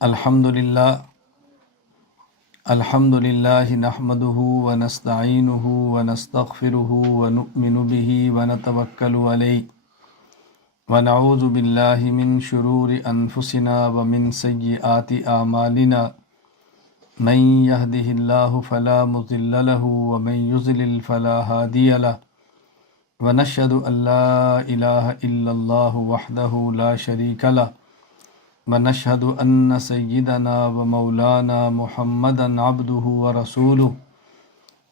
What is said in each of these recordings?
الحمد للہ نحمده ونستعینه ونستغفره ونؤمن به ونتوکل علیہ ونعوذ باللہ من شرور انفسنا ومن سیئات اعمالنا من يهده الله فلا مضل له ومن يضلل فلا هادي له ونشهد ان لا اله الا الله وحده لا شريك له ونشهد أن سيدنا ومولانا محمدا عبده ورسوله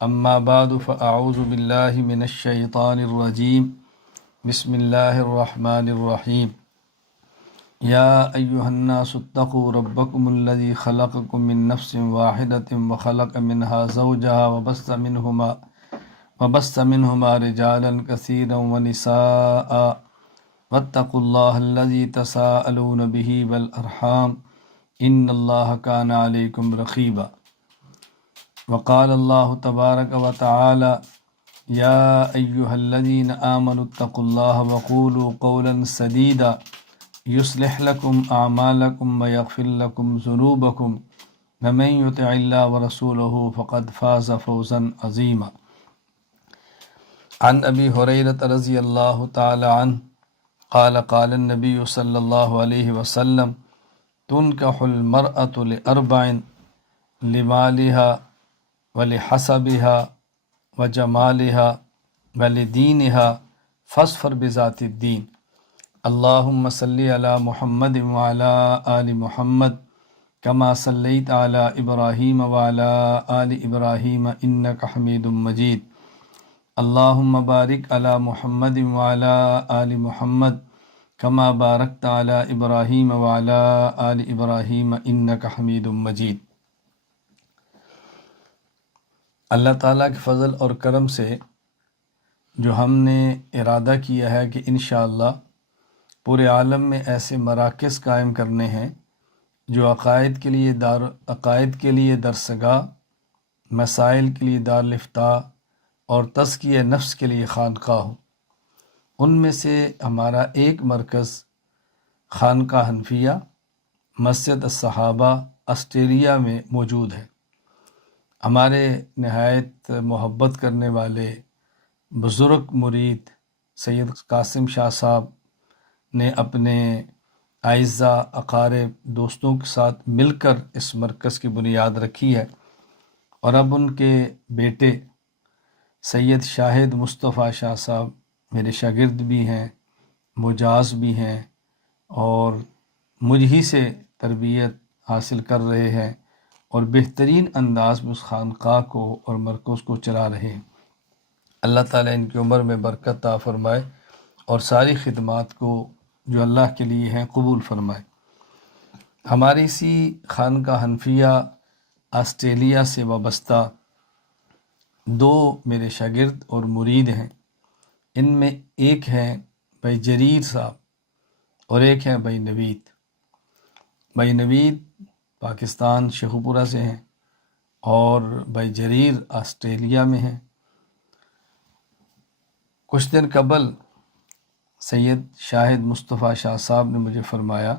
أما بعد فأعوذ بالله من الشيطان الرجيم بسم الله الرحمن الرحيم يا أيها الناس اتقوا ربكم الذي خلقكم من نفس واحدة وخلق منها زوجها وبث منهما رجالا كثيرا ونساء واتقوا الله الذي تساءلون به والأرحام إن الله كان عليكم رقيبا وقال الله تبارك وتعالى يا أيها الذين آمنوا اتقوا الله وقولوا قولا سديدا يصلح لكم أعمالكم ويغفر لكم ذنوبكم ومن يطع الله ورسوله فقد فاز فوزا عظيما عن أبي هريرة رضي الله تعالى عنه قال النبي صلی اللہ علیہ وسلم تنکح المرأة لأربع لمالها ولحسبها وجمالها ولدينها فاظفر بذات الدين اللهم صل على محمد وعلى آل محمد كما صليت على إبراهيم وعلى آل إبراهيم إنك حميد مجيد اللهم بارک علی محمد وعلی آل محمد کما بارکت علی ابراہیم وعلی آل ابراہیم انک حمید مجید۔ اللہ تعالیٰ کے فضل اور کرم سے جو ہم نے ارادہ کیا ہے کہ انشاءاللہ پورے عالم میں ایسے مراکز قائم کرنے ہیں جو عقائد کے لیے درسگاہ، مسائل کے لیے دارالافتاء اور تزکیہ نفس کے لیے خانقاہ ہو، ان میں سے ہمارا ایک مرکز خانقاہ حنفیہ مسجد الصحابہ آسٹریلیا میں موجود ہے۔ ہمارے نہایت محبت کرنے والے بزرگ مرید سید قاسم شاہ صاحب نے اپنے اعزاء اقارب دوستوں کے ساتھ مل کر اس مرکز کی بنیاد رکھی ہے، اور اب ان کے بیٹے سید شاہد مصطفیٰ شاہ صاحب میرے شاگرد بھی ہیں، مجاز بھی ہیں، اور مجھ ہی سے تربیت حاصل کر رہے ہیں، اور بہترین انداز میں اس خانقاہ کو اور مرکز کو چلا رہے ہیں۔ اللہ تعالیٰ ان کی عمر میں برکت عطا فرمائے اور ساری خدمات کو جو اللہ کے لیے ہیں قبول فرمائے۔ ہماری اسی خانقاہ حنفیہ آسٹریلیا سے وابستہ دو میرے شاگرد اور مرید ہیں، ان میں ایک ہیں بھائی جریر صاحب اور ایک ہیں بھائی نوید۔ بھائی نوید پاکستان شیخوپورہ سے ہیں اور بھائی جریر آسٹریلیا میں ہیں۔ کچھ دن قبل سید شاہد مصطفیٰ شاہ صاحب نے مجھے فرمایا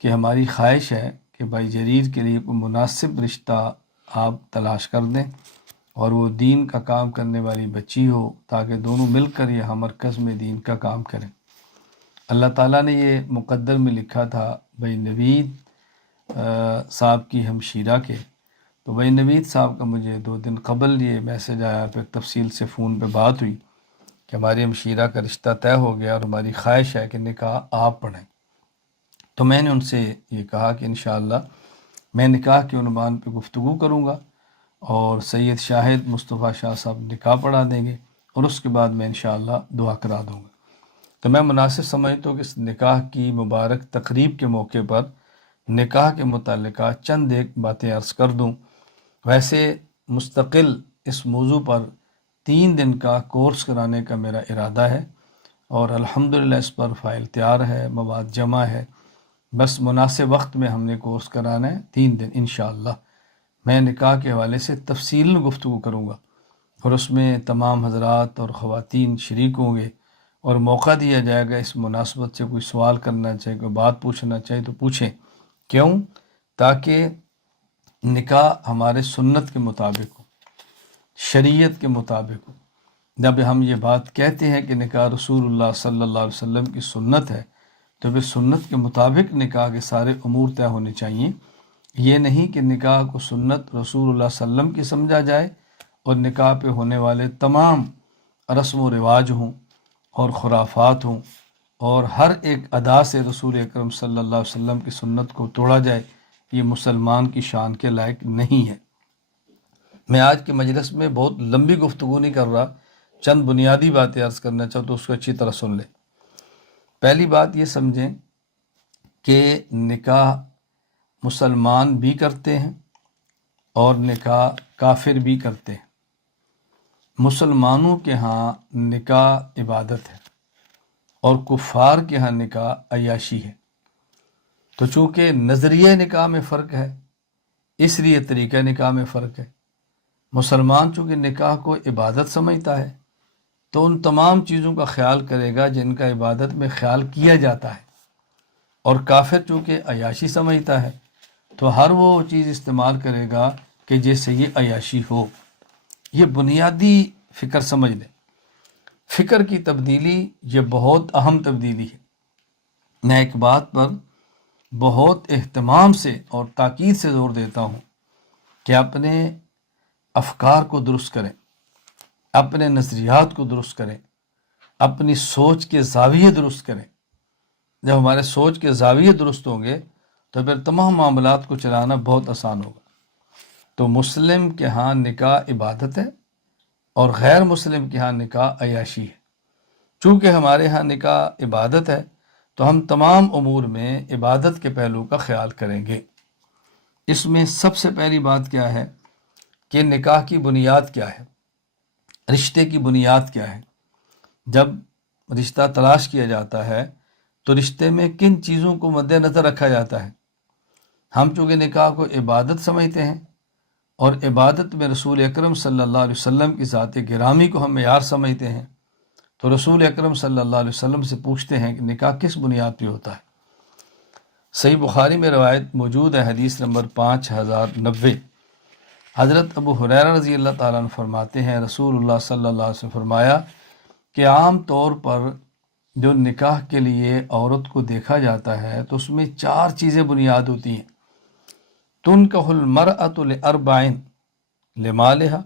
کہ ہماری خواہش ہے کہ بھائی جریر کے لیے کوئی مناسب رشتہ آپ تلاش کر دیں، اور وہ دین کا کام کرنے والی بچی ہو تاکہ دونوں مل کر یہاں مرکز میں دین کا کام کریں۔ اللہ تعالیٰ نے یہ مقدر میں لکھا تھا بھائی نوید صاحب کی ہمشیرہ کے، تو بھائی نوید صاحب کا مجھے 2 دن قبل یہ میسج آیا، پھر تفصیل سے فون پہ بات ہوئی کہ ہماری ہمشیرہ کا رشتہ طے ہو گیا اور ہماری خواہش ہے کہ نکاح آپ پڑھیں۔ تو میں نے ان سے یہ کہا کہ انشاءاللہ میں نکاح کے عنوان پہ گفتگو کروں گا، اور سید شاہد مصطفیٰ شاہ صاحب نکاح پڑھا دیں گے، اور اس کے بعد میں انشاءاللہ دعا کرا دوں گا۔ تو میں مناسب سمجھتا ہوں کہ اس نکاح کی مبارک تقریب کے موقع پر نکاح کے متعلقہ چند ایک باتیں عرض کر دوں۔ ویسے مستقل اس موضوع پر 3 دن کا کورس کرانے کا میرا ارادہ ہے، اور الحمدللہ اس پر فائل تیار ہے، مواد جمع ہے، بس مناسب وقت میں ہم نے کورس کرانا ہے 3 دن انشاءاللہ۔ میں نکاح کے حوالے سے تفصیل گفتگو کروں گا، اور اس میں تمام حضرات اور خواتین شریک ہوں گے، اور موقع دیا جائے گا اس مناسبت سے کوئی سوال کرنا چاہے، کوئی بات پوچھنا چاہے تو پوچھیں۔ کیوں تاکہ نکاح ہمارے سنت کے مطابق ہو، شریعت کے مطابق ہو۔ جب ہم یہ بات کہتے ہیں کہ نکاح رسول اللہ صلی اللہ علیہ وسلم کی سنت ہے، تو پھر سنت کے مطابق نکاح کے سارے امور طے ہونے چاہیے۔ یہ نہیں کہ نکاح کو سنت رسول اللہ صلی اللہ علیہ وسلم کی سمجھا جائے اور نکاح پہ ہونے والے تمام رسم و رواج ہوں اور خرافات ہوں اور ہر ایک ادا سے رسول اکرم صلی اللہ علیہ وسلم کی سنت کو توڑا جائے، یہ مسلمان کی شان کے لائق نہیں ہے۔ میں آج کے مجلس میں بہت لمبی گفتگو نہیں کر رہا، چند بنیادی باتیں عرض کرنا چاہتا تو اس کو اچھی طرح سن لیں۔ پہلی بات یہ سمجھیں کہ نکاح مسلمان بھی کرتے ہیں اور نکاح کافر بھی کرتے ہیں۔ مسلمانوں کے ہاں نکاح عبادت ہے اور کفار کے ہاں نکاح عیاشی ہے۔ تو چونکہ نظریہ نکاح میں فرق ہے، اس لیے طریقہ نکاح میں فرق ہے۔ مسلمان چونکہ نکاح کو عبادت سمجھتا ہے تو ان تمام چیزوں کا خیال کرے گا جن کا عبادت میں خیال کیا جاتا ہے، اور کافر چونکہ عیاشی سمجھتا ہے تو ہر وہ چیز استعمال کرے گا کہ جس سے یہ عیاشی ہو۔ یہ بنیادی فکر سمجھ لیں۔ فکر کی تبدیلی یہ بہت اہم تبدیلی ہے۔ میں ایک بات پر بہت اہتمام سے اور تاکید سے زور دیتا ہوں کہ اپنے افکار کو درست کریں، اپنے نظریات کو درست کریں، اپنی سوچ کے زاویے درست کریں۔ جب ہمارے سوچ کے زاویے درست ہوں گے تو پھر تمام معاملات کو چلانا بہت آسان ہوگا۔ تو مسلم کے ہاں نکاح عبادت ہے اور غیر مسلم کے ہاں نکاح عیاشی ہے۔ چونکہ ہمارے ہاں نکاح عبادت ہے تو ہم تمام امور میں عبادت کے پہلو کا خیال کریں گے۔ اس میں سب سے پہلی بات کیا ہے کہ نکاح کی بنیاد کیا ہے، رشتے کی بنیاد کیا ہے۔ جب رشتہ تلاش کیا جاتا ہے تو رشتے میں کن چیزوں کو مد نظر رکھا جاتا ہے؟ ہم چونکہ نکاح کو عبادت سمجھتے ہیں اور عبادت میں رسول اکرم صلی اللہ علیہ وسلم کی ذات گرامی کو ہم معیار سمجھتے ہیں، تو رسول اکرم صلی اللہ علیہ وسلم سے پوچھتے ہیں کہ نکاح کس بنیاد پہ ہوتا ہے۔ صحیح بخاری میں روایت موجود ہے، حدیث نمبر 5090۔ حضرت ابو ہریرہ رضی اللہ تعالیٰ عنہ فرماتے ہیں رسول اللہ صلی اللہ علیہ وسلم فرمایا کہ عام طور پر جو نکاح کے لیے عورت کو دیکھا جاتا ہے تو اس میں 4 چیزیں بنیاد ہوتی ہیں۔ تنکح المرأة لأربع، لمالها،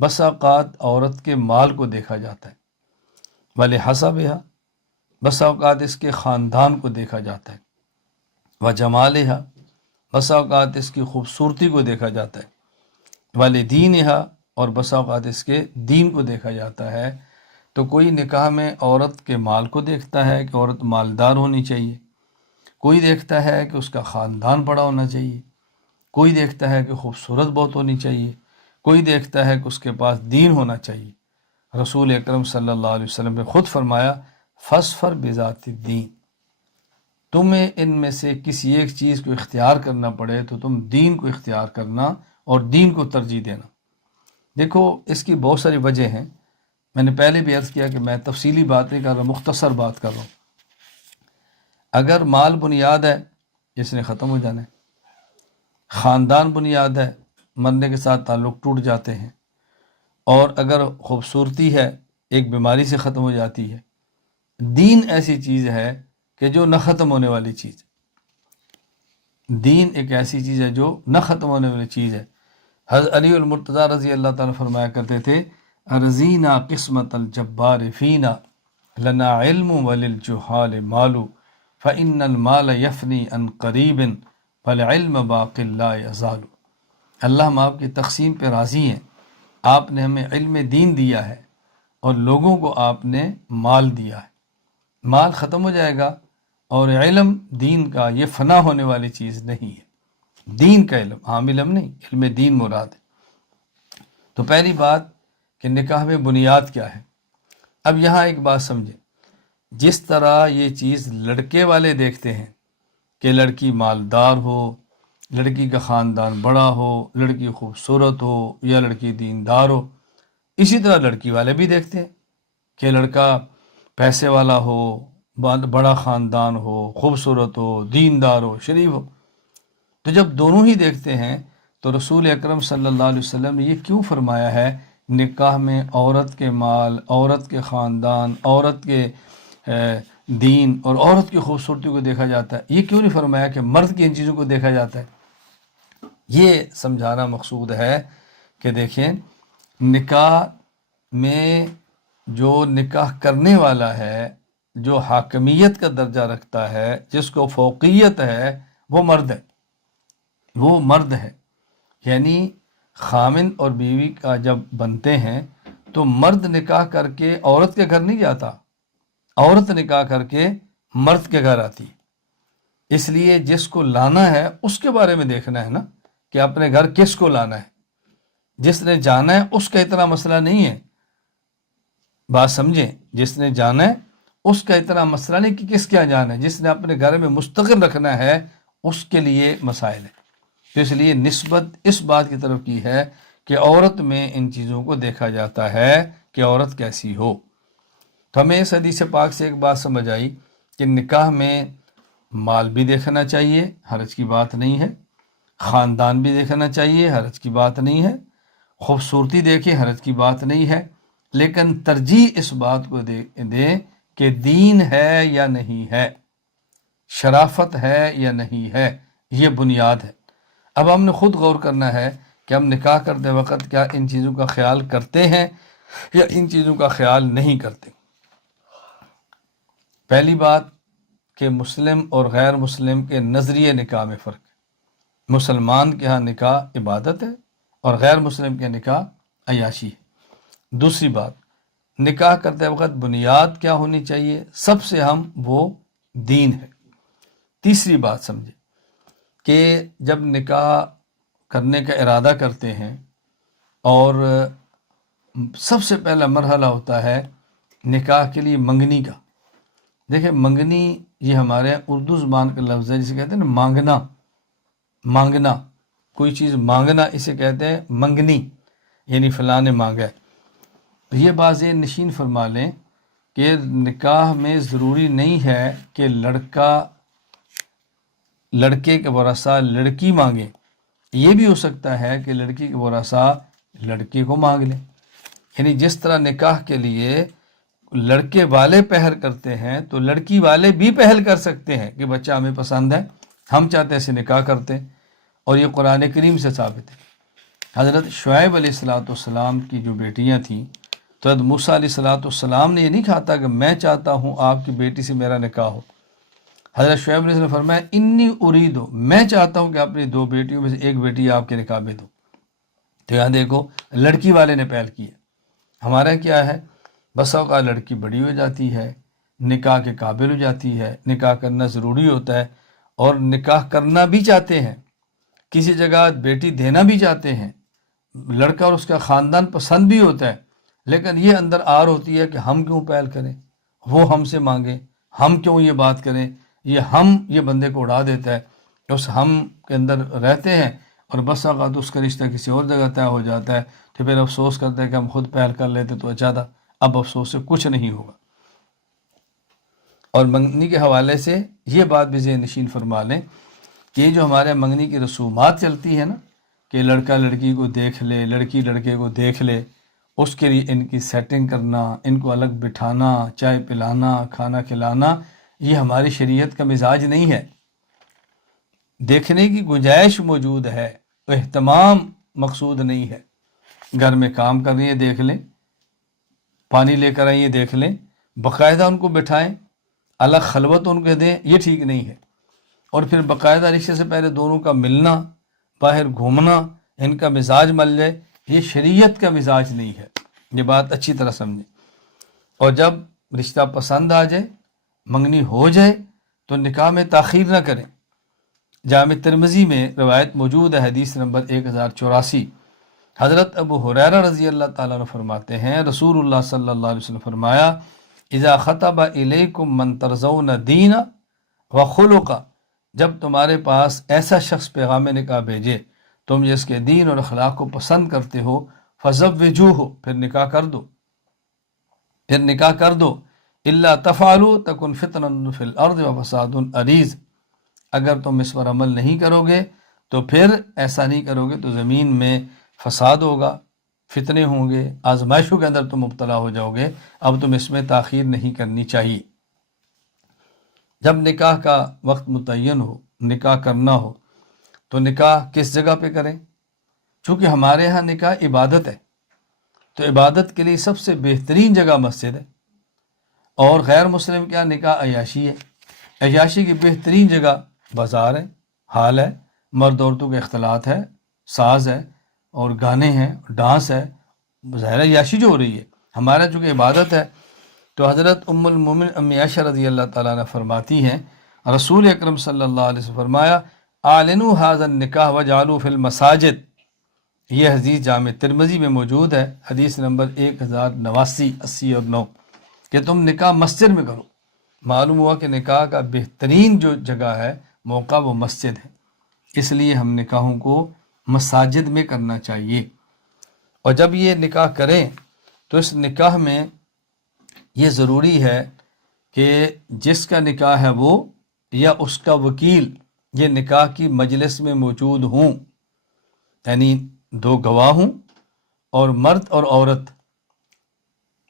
بس اوقات عورت کے مال کو دیکھا جاتا ہے، ولحسبها، بس اوقات اس کے خاندان کو دیکھا جاتا ہے، وجمالها، بس اوقات اس کی خوبصورتی کو دیکھا جاتا ہے، ولدینها، اور بس اوقات اس کے دین کو دیکھا جاتا ہے۔ تو کوئی نکاح میں عورت کے مال کو دیکھتا ہے کہ عورت مالدار ہونی چاہیے، کوئی دیکھتا ہے کہ اس کا خاندان بڑا ہونا چاہیے، کوئی دیکھتا ہے کہ خوبصورت بہت ہونی چاہیے، کوئی دیکھتا ہے کہ اس کے پاس دین ہونا چاہیے۔ رسول اکرم صلی اللہ علیہ وسلم نے خود فرمایا فاصفر بذات الدین، تمہیں ان میں سے کسی ایک چیز کو اختیار کرنا پڑے تو تم دین کو اختیار کرنا اور دین کو ترجیح دینا۔ دیکھو اس کی بہت ساری وجہ ہیں، میں نے پہلے بھی عرض کیا کہ میں تفصیلی بات نہیں کر رہا، مختصر بات کر رہا ہوں۔ اگر مال بنیاد ہے اس نے ختم ہو جانا ہے، خاندان بنیاد ہے، مرنے کے ساتھ تعلق ٹوٹ جاتے ہیں، اور اگر خوبصورتی ہے ایک بیماری سے ختم ہو جاتی ہے۔ دین ایسی چیز ہے کہ جو نہ ختم ہونے والی چیز ہے، دین ایک ایسی چیز ہے جو نہ ختم ہونے والی چیز ہے۔ حضرت علی المرتضیٰ رضی اللہ تعالیٰ فرمایا کرتے تھے ارزینا قسمت الجبار فینا لنا علم وللجہال مال فإن المال یفنی عن قریب فالعلم باق لا یزال۔ اللہ ہم آپ کی تقسیم پہ راضی ہیں، آپ نے ہمیں علم دین دیا ہے اور لوگوں کو آپ نے مال دیا ہے۔ مال ختم ہو جائے گا اور علم دین کا یہ فنا ہونے والی چیز نہیں ہے۔ دین کا علم، عام علم نہیں، علم دین مراد ہے۔ تو پہلی بات کہ نکاح میں بنیاد کیا ہے۔ اب یہاں ایک بات سمجھیں، جس طرح یہ چیز لڑکے والے دیکھتے ہیں کہ لڑکی مالدار ہو، لڑکی کا خاندان بڑا ہو، لڑکی خوبصورت ہو یا لڑکی دیندار ہو، اسی طرح لڑکی والے بھی دیکھتے ہیں کہ لڑکا پیسے والا ہو، بڑا خاندان ہو، خوبصورت ہو، دیندار ہو، شریف ہو۔ تو جب دونوں ہی دیکھتے ہیں تو رسول اکرم صلی اللہ علیہ وسلم نے یہ کیوں فرمایا ہے نکاح میں عورت کے مال، عورت کے خاندان، عورت کے دین اور عورت کی خوبصورتی کو دیکھا جاتا ہے؟ یہ کیوں نہیں فرمایا کہ مرد کی ان چیزوں کو دیکھا جاتا ہے؟ یہ سمجھانا مقصود ہے کہ دیکھیں نکاح میں جو نکاح کرنے والا ہے، جو حاکمیت کا درجہ رکھتا ہے، جس کو فوقیت ہے، وہ مرد ہے، وہ مرد ہے۔ یعنی خامند اور بیوی کا جب بنتے ہیں تو مرد نکاح کر کے عورت کے گھر نہیں جاتا، عورت نکاح کر کے مرد کے گھر آتی۔ اس لیے جس کو لانا ہے اس کے بارے میں دیکھنا ہے نا، کہ اپنے گھر کس کو لانا ہے۔ جس نے جانا ہے اس کا اتنا مسئلہ نہیں ہے، بات سمجھیں، جس نے جانا ہے اس کا اتنا مسئلہ نہیں کہ کس کیا جانا ہے، جس نے اپنے گھر میں مستقل رکھنا ہے اس کے لیے مسائل ہے۔ تو اس لیے نسبت اس بات کی طرف کی ہے کہ عورت میں ان چیزوں کو دیکھا جاتا ہے کہ عورت کیسی ہو۔ تو ہمیں اس حدیث پاک سے ایک بات سمجھ آئی کہ نکاح میں مال بھی دیکھنا چاہیے، حرج کی بات نہیں ہے، خاندان بھی دیکھنا چاہیے، حرج کی بات نہیں ہے، خوبصورتی دیکھیں، حرج کی بات نہیں ہے، لیکن ترجیح اس بات کو دے کہ دین ہے یا نہیں ہے، شرافت ہے یا نہیں ہے، یہ بنیاد ہے۔ اب ہم نے خود غور کرنا ہے کہ ہم نکاح کرتے وقت کیا ان چیزوں کا خیال کرتے ہیں یا ان چیزوں کا خیال نہیں کرتے۔ پہلی بات کہ مسلم اور غیر مسلم کے نظریے نکاح میں فرق ہے۔ مسلمان کے ہاں نکاح عبادت ہے اور غیر مسلم کے نکاح عیاشی ہے۔ دوسری بات، نکاح کرتے وقت بنیاد کیا ہونی چاہیے؟ سب سے اہم وہ دین ہے۔ تیسری بات سمجھے کہ جب نکاح کرنے کا ارادہ کرتے ہیں اور سب سے پہلا مرحلہ ہوتا ہے نکاح کے لیے منگنی کا۔ دیکھیں منگنی یہ ہمارے اردو زبان کا لفظ ہے، جسے کہتے ہیں نا مانگنا، مانگنا، کوئی چیز مانگنا اسے کہتے ہیں منگنی، یعنی فلاں نے مانگا ہے۔ تو یہ بات ذہن نشین فرما لیں کہ نکاح میں ضروری نہیں ہے کہ لڑکے کے ورثاء لڑکی مانگے، یہ بھی ہو سکتا ہے کہ لڑکی کے ورثاء لڑکے کو مانگ لیں۔ یعنی جس طرح نکاح کے لیے لڑکے والے پہل کرتے ہیں تو لڑکی والے بھی پہل کر سکتے ہیں کہ بچہ ہمیں پسند ہے، ہم چاہتے ہیں اسے نکاح کرتے ہیں، اور یہ قرآن کریم سے ثابت ہے۔ حضرت شعیب علیہ السلام کی جو بیٹیاں تھیں تو حضرت موسیٰ علیہ السلام نے یہ نہیں کہا تھا کہ میں چاہتا ہوں آپ کی بیٹی سے میرا نکاح ہو۔ حضرت شعیب علیہ السلام نے فرمایا انی اریدو، میں چاہتا ہوں کہ اپنی دو بیٹیوں میں سے ایک بیٹی آپ کے نکاح میں دو۔ تو یہاں دیکھو لڑکی والے نے پہل کیا۔ ہمارا کیا ہے، بس اوقات لڑکی بڑی ہو جاتی ہے، نکاح کے قابل ہو جاتی ہے، نکاح کرنا ضروری ہوتا ہے، اور نکاح کرنا بھی چاہتے ہیں، کسی جگہ بیٹی دینا بھی چاہتے ہیں، لڑکا اور اس کا خاندان پسند بھی ہوتا ہے، لیکن یہ اندر آر ہوتی ہے کہ ہم کیوں پہل کریں، وہ ہم سے مانگیں، ہم کیوں یہ بات کریں، یہ بندے کو اڑا دیتا ہے۔ اس ہم کے اندر رہتے ہیں اور بس اوقات اس کا رشتہ کسی اور جگہ طے ہو جاتا ہے، تو پھر افسوس کرتے ہیں کہ ہم خود پہل کر لیتے تو اچھا تھا۔ اب افسوس سے کچھ نہیں ہوگا۔ اور منگنی کے حوالے سے یہ بات بھی ذہن نشین فرما لیں کہ یہ جو ہمارے منگنی کی رسومات چلتی ہے نا، کہ لڑکا لڑکی کو دیکھ لے، لڑکی لڑکے کو دیکھ لے، اس کے لیے ان کی سیٹنگ کرنا، ان کو الگ بٹھانا، چائے پلانا، کھانا کھلانا، یہ ہماری شریعت کا مزاج نہیں ہے۔ دیکھنے کی گنجائش موجود ہے، اہتمام مقصود نہیں ہے۔ گھر میں کام کر رہی ہے دیکھ لیں، پانی لے کر آئیے دیکھ لیں، باقاعدہ ان کو بٹھائیں، الگ خلوت ان کو دیں، یہ ٹھیک نہیں ہے۔ اور پھر باقاعدہ رشتے سے پہلے دونوں کا ملنا، باہر گھومنا، ان کا مزاج مل جائے، یہ شریعت کا مزاج نہیں ہے۔ یہ بات اچھی طرح سمجھیں۔ اور جب رشتہ پسند آ جائے، منگنی ہو جائے، تو نکاح میں تاخیر نہ کریں۔ جامع ترمذی میں روایت موجود ہے، حدیث نمبر 1084، حضرت ابو ہریرہ رضی اللہ تعالیٰ عنہ فرماتے ہیں رسول اللہ صلی اللہ علیہ وسلم فرمایا اذا خطب الیکم من ترضون دینا وخلقا، جب تمہارے پاس ایسا شخص پیغام نکاح بھیجے تم جس کے دین اور اخلاق کو پسند کرتے ہو، فزوجوہ، پھر نکاح کر دو، الا تفعلوا تکن فتنۃ فی الارض وفساد عریض، اگر تم اس پر عمل نہیں کرو گے تو پھر ایسا نہیں کرو گے تو زمین میں فساد ہوگا، فتنے ہوں گے، آزمائشوں کے اندر تم مبتلا ہو جاؤ گے۔ اب تم اس میں تاخیر نہیں کرنی چاہیے۔ جب نکاح کا وقت متعین ہو، نکاح کرنا ہو، تو نکاح کس جگہ پہ کریں؟ چونکہ ہمارے ہاں نکاح عبادت ہے، تو عبادت کے لیے سب سے بہترین جگہ مسجد ہے، اور غیر مسلم کیا نکاح عیاشی ہے۔ عیاشی کی بہترین جگہ بازار ہے، ہال ہے، مرد عورتوں کے اختلاط ہے، ساز ہے اور گانے ہیں، ڈانس ہے، ظاہر عیاشی جو ہو رہی ہے۔ ہمارا چونکہ عبادت ہے، تو حضرت ام المومن امی عائشہ رضی اللہ تعالیٰ عنہ فرماتی ہیں، رسول اکرم صلی اللہ علیہ وسلم فرمایا، اعلنوا ھذا النکاح وجعلوا فی المساجد۔ یہ حدیث جامع ترمذی میں موجود ہے، حدیث نمبر 1089 80 اور 9، کہ تم نکاح مسجد میں کرو۔ معلوم ہوا کہ نکاح کا بہترین جو جگہ ہے، موقع، وہ مسجد ہے۔ اس لیے ہم نکاحوں کو مساجد میں کرنا چاہیے۔ اور جب یہ نکاح کریں تو اس نکاح میں یہ ضروری ہے کہ جس کا نکاح ہے وہ یا اس کا وکیل یہ نکاح کی مجلس میں موجود ہوں، یعنی دو گواہ ہوں، اور مرد اور عورت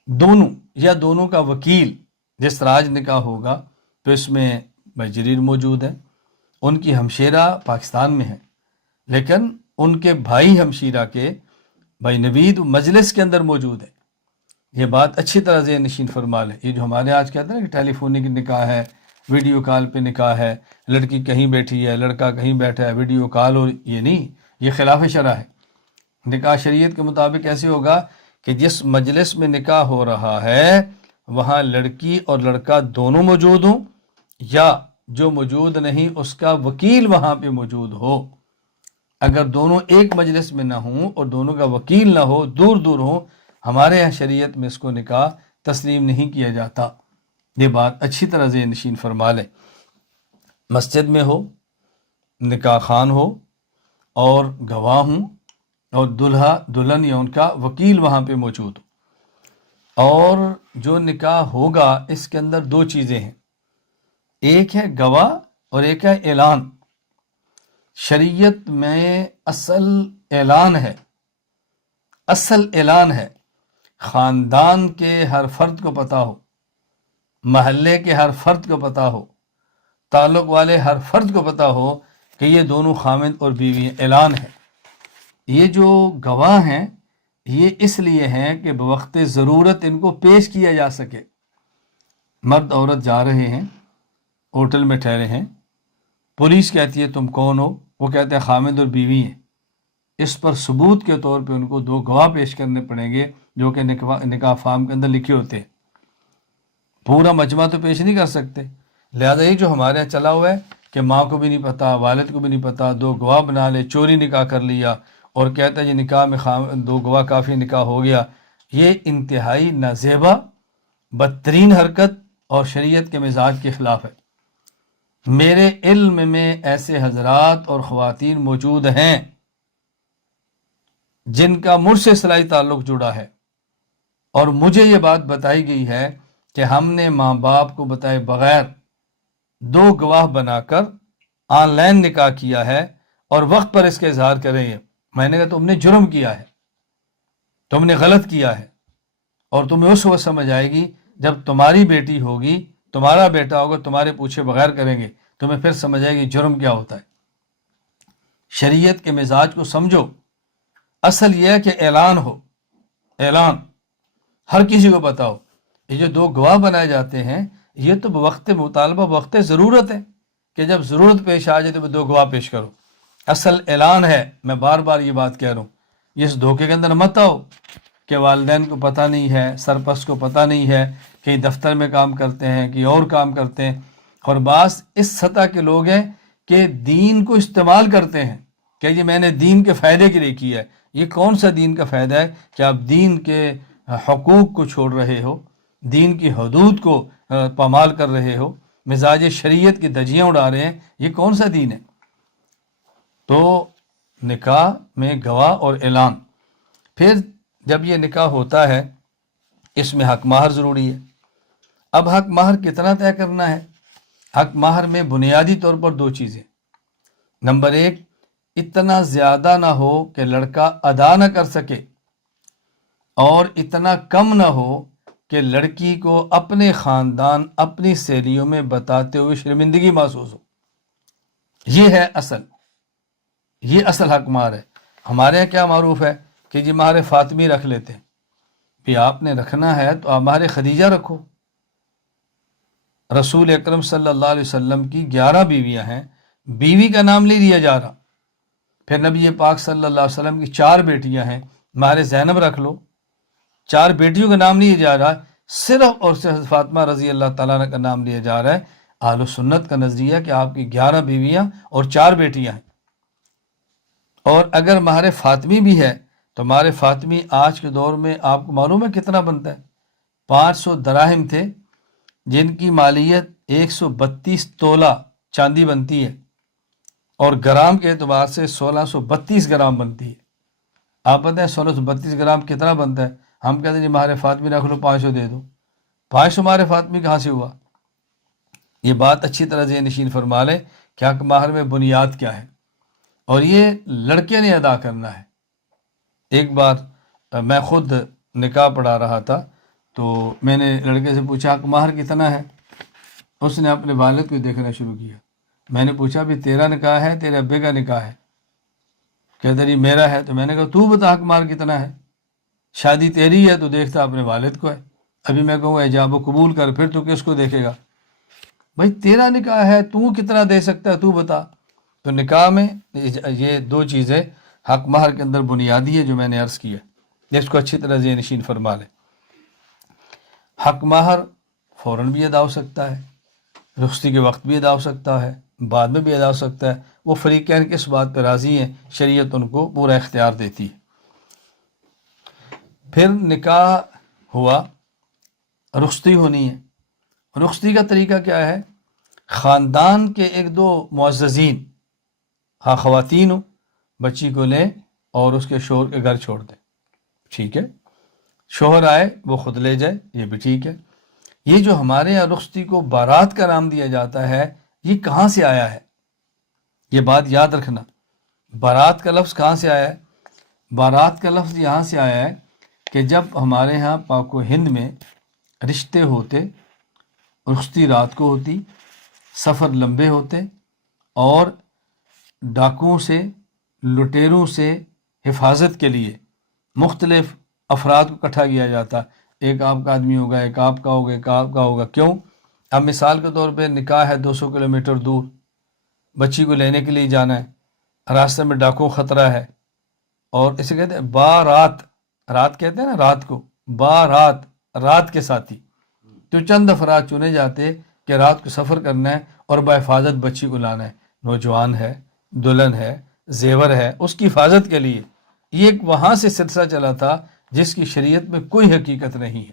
دونوں یا دونوں کا وکیل، جس طرح آج نکاح ہوگا تو اس میں بجریر موجود ہے، ان کی ہمشیرہ پاکستان میں ہے، لیکن ان کے بھائی ہمشیرہ کے بھائی نوید مجلس کے اندر موجود ہے۔ یہ بات اچھی طرح ذہن نشین فرما لیں۔ یہ جو ہمارے آج کہتے ہیں نا کہ ٹیلی فونک نکاح ہے، ویڈیو کال پہ نکاح ہے، لڑکی کہیں بیٹھی ہے، لڑکا کہیں بیٹھا ہے، ویڈیو کال، اور یہ نہیں، یہ خلاف شرع ہے۔ نکاح شریعت کے مطابق ایسے ہوگا کہ جس مجلس میں نکاح ہو رہا ہے وہاں لڑکی اور لڑکا دونوں موجود ہوں، یا جو موجود نہیں اس کا وکیل وہاں پہ موجود ہو۔ اگر دونوں ایک مجلس میں نہ ہوں اور دونوں کا وکیل نہ ہو، دور دور ہوں، ہمارے یہاں شریعت میں اس کو نکاح تسلیم نہیں کیا جاتا۔ یہ بات اچھی طرح ذہن نشین فرما لیں۔ مسجد میں ہو، نکاح خان ہو، اور گواہ ہوں، اور دلہا دلہن یا ان کا وکیل وہاں پہ موجود ہو۔ اور جو نکاح ہوگا اس کے اندر دو چیزیں ہیں، ایک ہے گواہ اور ایک ہے اعلان۔ شریعت میں اصل اعلان ہے، اصل اعلان ہے، خاندان کے ہر فرد کو پتہ ہو، محلے کے ہر فرد کو پتہ ہو، تعلق والے ہر فرد کو پتہ ہو کہ یہ دونوں خامند اور بیوی ہیں، اعلان ہے۔ یہ جو گواہ ہیں یہ اس لیے ہیں کہ بوقت ضرورت ان کو پیش کیا جا سکے۔ مرد عورت جا رہے ہیں، ہوٹل میں ٹھہرے ہیں، پولیس کہتی ہے تم کون ہو، وہ کہتے ہیں خامند اور بیوی ہیں۔ اس پر ثبوت کے طور پہ ان کو دو گواہ پیش کرنے پڑیں گے جو کہ نکاح فارم کے اندر لکھے ہوتے ہیں۔ پورا مجمع تو پیش نہیں کر سکتے، لہذا یہ جو ہمارے یہاں چلا ہوا ہے کہ ماں کو بھی نہیں پتا، والد کو بھی نہیں پتا، دو گواہ بنا لے، چوری نکاح کر لیا اور کہتا ہے یہ نکاح میں دو گواہ کافی، نکاح ہو گیا، یہ انتہائی نازیبا بدترین حرکت اور شریعت کے مزاج کے خلاف ہے۔ میرے علم میں ایسے حضرات اور خواتین موجود ہیں جن کا مجھ سے صلاحی تعلق جڑا ہے، اور مجھے یہ بات بتائی گئی ہے کہ ہم نے ماں باپ کو بتائے بغیر دو گواہ بنا کر آن لائن نکاح کیا ہے، اور وقت پر اس کا اظہار کریں گے۔ میں نے کہا تم نے جرم کیا ہے، تم نے غلط کیا ہے، اور تمہیں اس وقت سمجھ آئے گی جب تمہاری بیٹی ہوگی، تمہارا بیٹا ہوگا، تمہارے پوچھے بغیر کریں گے، تمہیں پھر سمجھ آئے گی جرم کیا ہوتا ہے۔ شریعت کے مزاج کو سمجھو۔ اصل یہ ہے کہ اعلان ہو، اعلان ہر کسی کو پتا ہو۔ یہ جو دو گواہ بنائے جاتے ہیں یہ تو بوقت مطالبہ، وقت ضرورت ہے کہ جب ضرورت پیش آ جائے تو دو گواہ پیش کرو۔ اصل اعلان ہے، میں بار بار یہ بات کہہ رہا ہوں، اس دھوکے کے اندر مت آؤ کہ والدین کو پتہ نہیں ہے، سرپرست کو پتہ نہیں ہے، کہیں دفتر میں کام کرتے ہیں، کہیں اور کام کرتے ہیں، اور بعض اس سطح کے لوگ ہیں کہ دین کو استعمال کرتے ہیں کہ یہ میں نے دین کے فائدے کے لیے کیا ہے۔ یہ کون سا دین کا فائدہ ہے کہ آپ دین کے حقوق کو چھوڑ رہے ہو، دین کی حدود کو پامال کر رہے ہو، مزاج شریعت کی دھجیاں اڑا رہے ہیں؟ یہ کون سا دین ہے؟ تو نکاح میں گواہ اور اعلان۔ پھر جب یہ نکاح ہوتا ہے اس میں حق مہر ضروری ہے۔ اب حق مہر کتنا طے کرنا ہے؟ حق مہر میں بنیادی طور پر دو چیزیں۔ نمبر ایک، اتنا زیادہ نہ ہو کہ لڑکا ادا نہ کر سکے، اور اتنا کم نہ ہو کہ لڑکی کو اپنے خاندان اپنی سہیلیوں میں بتاتے ہوئے شرمندگی محسوس ہو۔ یہ اصل حق مہر ہے۔ ہمارے یہاں کیا معروف ہے کہ جی مہر فاطمی رکھ لیتے ہیں۔ بھی آپ نے رکھنا ہے تو آپ مہر خدیجہ رکھو۔ رسول اکرم صلی اللہ علیہ وسلم کی 11 بیویاں ہیں، بیوی کا نام نہیں لیا جا رہا۔ پھر نبی پاک صلی اللہ علیہ وسلم کی 4 بیٹیاں ہیں، مہر زینب رکھ لو۔ 4 بیٹیوں کا نام لیا جا رہا ہے، صرف اور صرف فاطمہ رضی اللہ تعالیٰ عنہ کا نام لیا جا رہا ہے۔ اہل سنت کا نظریہ کہ آپ کی 11 بیویاں اور 4 بیٹیاں ہیں۔ اور اگر مہر فاطمی بھی ہے تو مہر فاطمی آج کے دور میں آپ کو معلوم ہے کتنا بنتا ہے؟ 500 دراہم تھے، جن کی مالیت 132 تولہ چاندی بنتی ہے، اور گرام کے اعتبار سے 1632 گرام بنتی ہے۔ آپ پتہ ہے 1632 گرام کتنا بنتا ہے؟ ہم کہتے ہیں جی مہر فاطمی رکھ لو، 500 دے دو۔ 500 مہر فاطمی کہاں سے ہوا؟ یہ بات اچھی طرح ذہن نشین فرما لیں کہ حق مہر میں بنیاد کیا ہے، اور یہ لڑکے نے ادا کرنا ہے۔ ایک بار میں خود نکاح پڑھا رہا تھا تو میں نے لڑکے سے پوچھا حق مہر کتنا ہے؟ اس نے اپنے والد کو دیکھنا شروع کیا۔ میں نے پوچھا بھی تیرا نکاح ہے تیرے ابے کا نکاح ہے؟ کہتا جی میرا ہے۔ تو میں نے کہا تو بتا حق مہر کتنا ہے؟ شادی تیری ہے تو دیکھتا اپنے والد کو ہے، ابھی میں کہوں ایجاب و قبول کر، پھر تو کس کو دیکھے گا؟ بھائی تیرا نکاح ہے، تو کتنا دے سکتا ہے تو بتا۔ تو نکاح میں یہ 2 چیزیں حق مہر کے اندر بنیادی ہے جو میں نے عرض کیا، اس کو اچھی طرح ذہن نشین فرما لیں۔ حق مہر فوراً بھی ادا ہو سکتا ہے، رخصتی کے وقت بھی ادا ہو سکتا ہے، بعد میں بھی ادا ہو سکتا ہے۔ وہ فریقین کس بات پہ راضی ہیں، شریعت ان کو پورا اختیار دیتی ہے۔ پھر نکاح ہوا، رخصتی ہونی ہے۔ رخصتی کا طریقہ کیا ہے؟ خاندان کے 1-2 معززین، ہاں خواتین ہو، بچی کو لیں اور اس کے شوہر کے گھر چھوڑ دیں، ٹھیک ہے۔ شوہر آئے وہ خود لے جائے، یہ بھی ٹھیک ہے۔ یہ جو ہمارے یہاں رخصتی کو بارات کا نام دیا جاتا ہے، یہ کہاں سے آیا ہے؟ یہ بات یاد رکھنا، بارات کا لفظ کہاں سے آیا ہے؟ بارات کا لفظ یہاں سے آیا ہے کہ جب ہمارے ہاں پاک و ہند میں رشتے ہوتے، رخصتی رات کو ہوتی، سفر لمبے ہوتے، اور ڈاکوؤں سے، لٹیروں سے حفاظت کے لیے مختلف افراد کو اکٹھا کیا جاتا۔ ایک آپ کا آدمی ہوگا، ایک آپ کا ہوگا، ایک آپ کا ہوگا۔ کیوں؟ اب مثال کے طور پہ نکاح ہے 200 کلومیٹر دور، بچی کو لینے کے لیے جانا ہے، راستے میں ڈاکو خطرہ ہے، اور اسے کہتے ہیں بارات، رات کہتے ہیں نا رات کو، بارات، رات کے ساتھی۔ تو چند افراد چنے جاتے کہ رات کو سفر کرنا ہے اور بحفاظت بچی کو لانا ہے، نوجوان ہے، دلہن ہے، زیور ہے، اس کی حفاظت کے لیے۔ یہ ایک وہاں سے سلسلہ چلا تھا جس کی شریعت میں کوئی حقیقت نہیں ہے،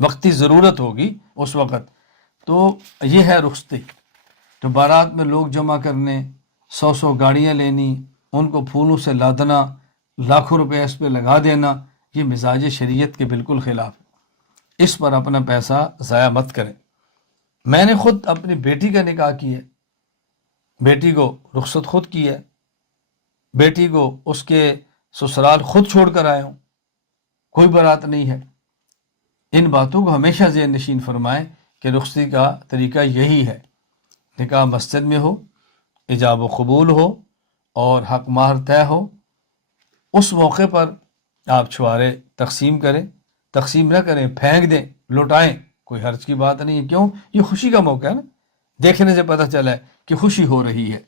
وقتی ضرورت ہوگی اس وقت۔ تو یہ ہے رخصتی۔ تو بارات میں لوگ جمع کرنے، 100 گاڑیاں لینی، ان کو پھولوں سے لادنا، لاکھوں روپے اس پہ لگا دینا، یہ مزاج شریعت کے بالکل خلاف ہے۔ اس پر اپنا پیسہ ضائع مت کریں۔ میں نے خود اپنی بیٹی کا نکاح کیا ہے، بیٹی کو رخصت خود کی ہے، بیٹی کو اس کے سسرال خود چھوڑ کر آیا ہوں، کوئی بارات نہیں ہے۔ ان باتوں کو ہمیشہ ذہن نشین فرمائیں کہ رخصتی کا طریقہ یہی ہے۔ نکاح مسجد میں ہو، ایجاب و قبول ہو اور حق مہر طے ہو، اس موقع پر آپ چھوارے تقسیم کریں، تقسیم نہ کریں، پھینک دیں، لوٹائیں، کوئی حرج کی بات نہیں ہے۔ کیوں؟ یہ خوشی کا موقع ہے نا، دیکھنے سے پتہ چلا ہے کہ خوشی ہو رہی ہے۔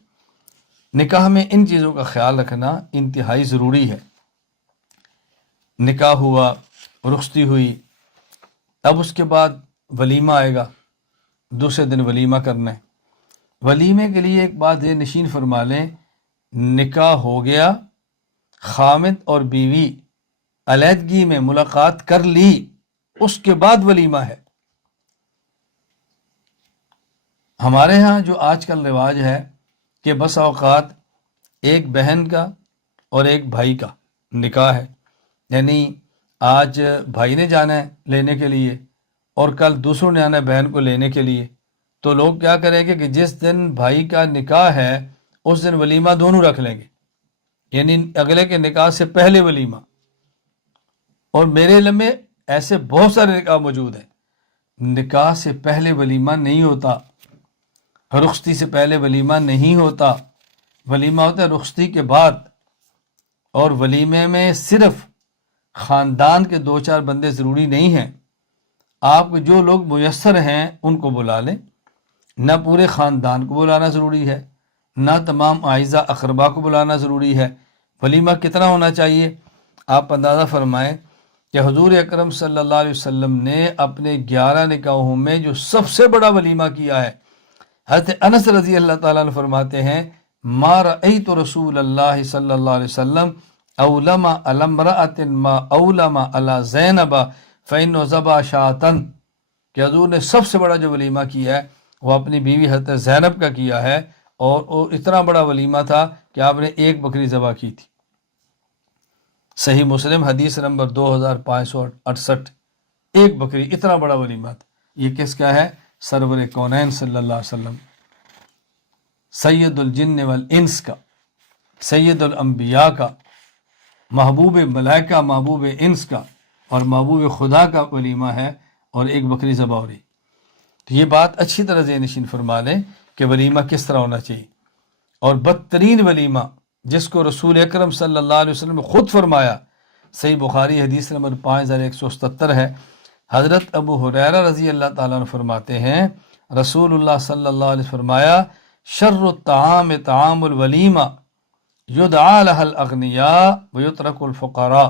نکاح میں ان چیزوں کا خیال رکھنا انتہائی ضروری ہے۔ نکاح ہوا، رخصتی ہوئی، اب اس کے بعد ولیمہ آئے گا، دوسرے دن ولیمہ کرنا ہے۔ ولیمے کے لیے ایک بات یہ نشین فرما لیں، نکاح ہو گیا، خامد اور بیوی علیحدگی میں ملاقات کر لی، اس کے بعد ولیمہ ہے۔ ہمارے ہاں جو آج کل رواج ہے کہ بس اوقات ایک بہن کا اور ایک بھائی کا نکاح ہے، یعنی آج بھائی نے جانا ہے لینے کے لیے اور کل دوسروں نے آنا ہے بہن کو لینے کے لیے۔ تو لوگ کیا کریں گے کہ جس دن بھائی کا نکاح ہے اس دن ولیمہ دونوں رکھ لیں گے، یعنی اگلے کے نکاح سے پہلے ولیمہ۔ اور میرے علم میں ایسے بہت سارے نکاح موجود ہیں، نکاح سے پہلے ولیمہ نہیں ہوتا، رخصتی سے پہلے ولیمہ نہیں ہوتا، ولیمہ ہوتا ہے رخصتی کے بعد۔ اور ولیمے میں صرف خاندان کے 2-4 بندے ضروری نہیں ہیں، آپ کو جو لوگ میسر ہیں ان کو بلا لیں، نہ پورے خاندان کو بلانا ضروری ہے، نہ تمام اعزاء اقربا کو بلانا ضروری ہے۔ ولیمہ کتنا ہونا چاہیے؟ آپ اندازہ فرمائیں کہ حضور اکرم صلی اللہ علیہ وسلم نے اپنے 11 نکاحوں میں جو سب سے بڑا ولیمہ کیا ہے، حضرت انس رضی اللہ تعالیٰ عنہ فرماتے ہیں ما رأیت رسول اللہ صلی اللہ علیہ وسلم اولم علی امرأۃ ما اولم علی زینب فإنہ ذبح شاۃ، کہ حضور نے سب سے بڑا جو ولیمہ کیا ہے وہ اپنی بیوی حضرت زینب کا کیا ہے، اور وہ اتنا بڑا ولیمہ تھا کہ آپ نے ایک بکری ذبح کی تھی۔ صحیح مسلم حدیث نمبر 2568، ایک بکری، اتنا بڑا ولیمہ تھا۔ یہ کس کا ہے؟ سرور کونین صلی اللہ علیہ وسلم، سید الجن والانس کا، سید الانبیاء کا، محبوب ملائکہ، محبوب انس کا اور محبوب خدا کا ولیمہ ہے، اور ایک بکری ذبح ہو رہی۔ تو یہ بات اچھی طرح ذہن نشین فرما لیں کہ ولیمہ کس طرح ہونا چاہیے۔ اور بدترین ولیمہ جس کو رسول اکرم صلی اللہ علیہ وسلم نے خود فرمایا، صحیح بخاری حدیث نمبر 5177 ہے، حضرت ابو ہریرہ رضی اللہ تعالیٰ عنہ فرماتے ہیں رسول اللہ صلی اللہ علیہ وسلم فرمایا شر الطعام طعام الولیمہ یدعا لها الاغنیاء ویترک الفقراء،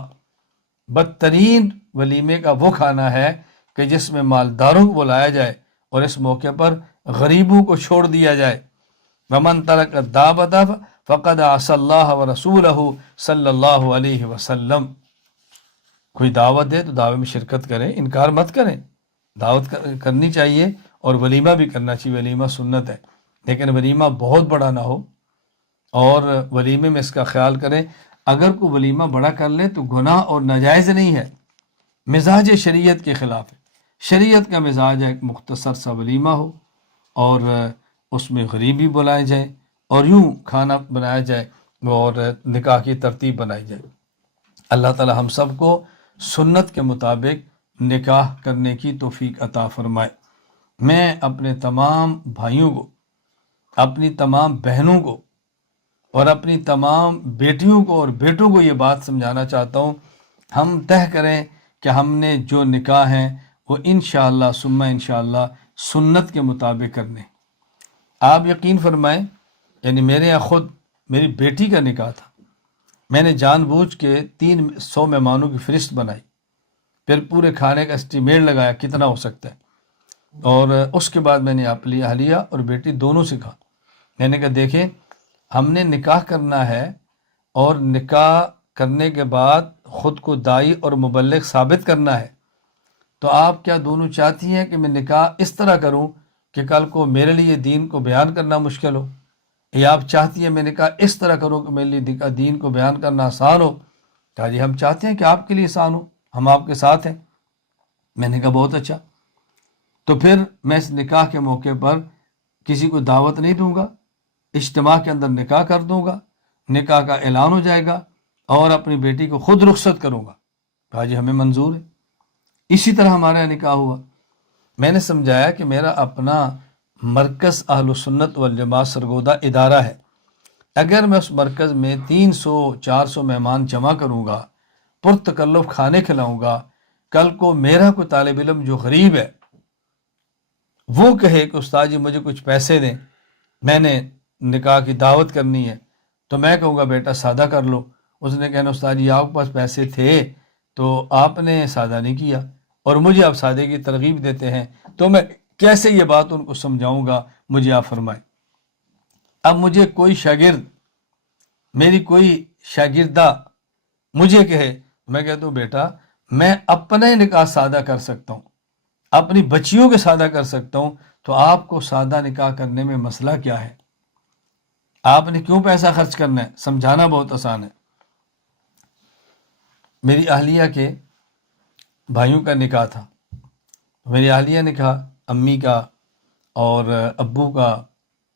بدترین ولیمے کا وہ کھانا ہے کہ جس میں مالداروں کو بلایا جائے اور اس موقع پر غریبوں کو چھوڑ دیا جائے۔ ومن ترک الدعوۃ فقد عصى اللہ ورسولہ صلی اللہ علیہ وسلم، کوئی دعوت دے تو دعوت میں شرکت کریں، انکار مت کریں، دعوت کرنی چاہیے اور ولیمہ بھی کرنا چاہیے، ولیمہ سنت ہے، لیکن ولیمہ بہت بڑا نہ ہو، اور ولیمے میں اس کا خیال کریں۔ اگر کوئی ولیمہ بڑا کر لے تو گناہ اور ناجائز نہیں ہے، مزاج شریعت کے خلاف ہے۔ شریعت کا مزاج ہے ایک مختصر سا ولیمہ ہو اور اس میں غریبی بلائے جائیں اور یوں کھانا بنایا جائے اور نکاح کی ترتیب بنائی جائے۔ اللہ تعالی ہم سب کو سنت کے مطابق نکاح کرنے کی توفیق عطا فرمائے۔ میں اپنے تمام بھائیوں کو، اپنی تمام بہنوں کو اور اپنی تمام بیٹیوں کو اور بیٹوں کو یہ بات سمجھانا چاہتا ہوں، ہم طے کریں کہ ہم نے جو نکاح ہیں وہ انشاءاللہ ثم انشاءاللہ سنت کے مطابق کرنے۔ آپ یقین فرمائیں، یعنی میرے یہاں خود میری بیٹی کا نکاح تھا، میں نے جان بوجھ کے 300 مہمانوں کی فہرست بنائی، پھر پورے کھانے کا اسٹیمیٹ لگایا کتنا ہو سکتا ہے، اور اس کے بعد میں نے اپنی اہلیہ اور بیٹی دونوں سے کہا، میں نے کہا دیکھیں ہم نے نکاح کرنا ہے، اور نکاح کرنے کے بعد خود کو داعی اور مبلغ ثابت کرنا ہے، تو آپ کیا دونوں چاہتی ہیں کہ میں نکاح اس طرح کروں کہ کل کو میرے لیے دین کو بیان کرنا مشکل ہو، یا آپ چاہتی ہیں میں نکاح اس طرح کروں کہ میرے لیے دین کو بیان کرنا آسان ہو؟ کہا جی ہم چاہتے ہیں کہ آپ کے لیے آسان ہو، ہم آپ کے ساتھ ہیں۔ میں نے کہا بہت اچھا، تو پھر میں اس نکاح کے موقع پر کسی کو دعوت نہیں دوں گا، اجتماع کے اندر نکاح کر دوں گا، نکاح کا اعلان ہو جائے گا اور اپنی بیٹی کو خود رخصت کروں گا۔ کہا جی ہمیں منظور ہے۔ اسی طرح ہمارا نکاح ہوا۔ میں نے سمجھایا کہ میرا اپنا مرکز اہل سنت والجماعت سرگودہ ادارہ ہے، اگر میں اس مرکز میں 300-400 مہمان جمع کروں گا، پرتکلف کھانے کھلاؤں گا، کل کو میرا کوئی طالب علم جو غریب ہے وہ کہے کہ استاد جی مجھے کچھ پیسے دیں، میں نے نکاح کی دعوت کرنی ہے، تو میں کہوں گا بیٹا سادہ کر لو۔ اس نے کہنا استاد جی آپ کے پاس پیسے تھے تو آپ نے سادہ نہیں کیا، اور مجھے آپ سادے کی ترغیب دیتے ہیں، تو میں کیسے یہ بات ان کو سمجھاؤں گا؟ مجھے آپ فرمائیں۔ اب مجھے کوئی شاگرد، میری کوئی شاگردہ مجھے کہے، میں کہتا ہوں بیٹا میں اپنا ہی نکاح سادہ کر سکتا ہوں، اپنی بچیوں کے سادہ کر سکتا ہوں، تو آپ کو سادہ نکاح کرنے میں مسئلہ کیا ہے؟ آپ نے کیوں پیسہ خرچ کرنا ہے؟ سمجھانا بہت آسان ہے۔ میری اہلیہ کے بھائیوں کا نکاح تھا، میری اہلیہ نے کہا امی کا اور ابو کا،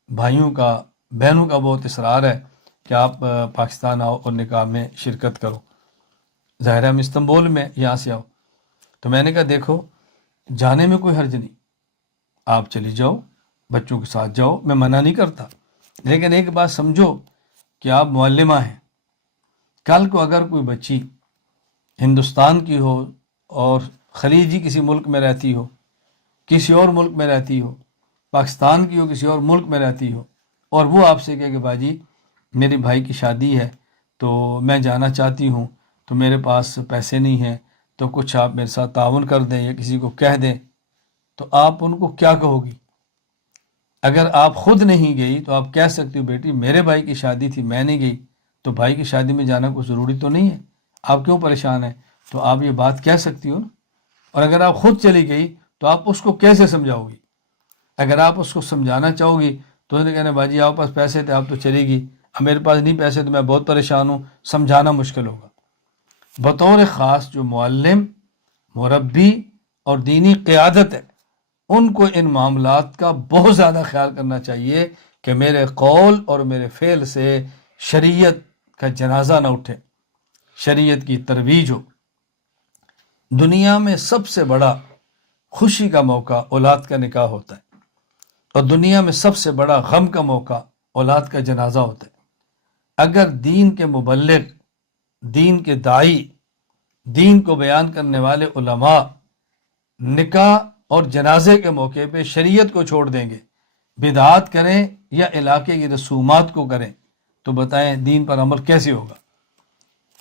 بھائیوں کا بہنوں کا بہت اصرار ہے کہ آپ پاکستان آؤ اور نکاح میں شرکت کرو، ظاہر ہم استنبول میں یہاں سے آؤ۔ تو میں نے کہا دیکھو جانے میں کوئی حرج نہیں، آپ چلی جاؤ، بچوں کے ساتھ جاؤ، میں منع نہیں کرتا، لیکن ایک بات سمجھو کہ آپ معلمہ ہیں، کل کو اگر کوئی بچی ہندوستان کی ہو اور خلیجی کسی ملک میں رہتی ہو، کسی اور ملک میں رہتی ہو، پاکستان کی ہو کسی اور ملک میں رہتی ہو، اور وہ آپ سے کہے کہ باجی میری بھائی کی شادی ہے تو میں جانا چاہتی ہوں، تو میرے پاس پیسے نہیں ہیں، تو کچھ آپ میرے ساتھ تعاون کر دیں یا کسی کو کہہ دیں، تو آپ ان کو کیا کہو گی؟ اگر آپ خود نہیں گئی تو آپ کہہ سکتی ہو بیٹی میرے بھائی کی شادی تھی میں نہیں گئی، تو بھائی کی شادی میں جانا کوئی ضروری تو نہیں ہے، آپ کیوں پریشان ہیں؟ تو آپ یہ بات کہہ سکتی ہو نا۔ اور اگر آپ خود چلی گئی تو آپ اس کو کیسے سمجھاؤ گی؟ اگر آپ اس کو سمجھانا چاہو گی تو اس نے کہنا باجی آپ پاس پیسے تھے آپ تو چلی گی، اب میرے پاس نہیں پیسے تو میں بہت پریشان ہوں، سمجھانا مشکل ہوگا۔ بطور خاص جو معلم، مربی اور دینی قیادت ہے، ان کو ان معاملات کا بہت زیادہ خیال کرنا چاہیے کہ میرے قول اور میرے فعل سے شریعت کا جنازہ نہ اٹھے، شریعت کی ترویج ہو۔ دنیا میں سب سے بڑا خوشی کا موقع اولاد کا نکاح ہوتا ہے، اور دنیا میں سب سے بڑا غم کا موقع اولاد کا جنازہ ہوتا ہے۔ اگر دین کے مبلغ، دین کے داعی، دین کو بیان کرنے والے علماء نکاح اور جنازے کے موقع پہ شریعت کو چھوڑ دیں گے، بدعات کریں یا علاقے کی رسومات کو کریں، تو بتائیں دین پر عمل کیسے ہوگا؟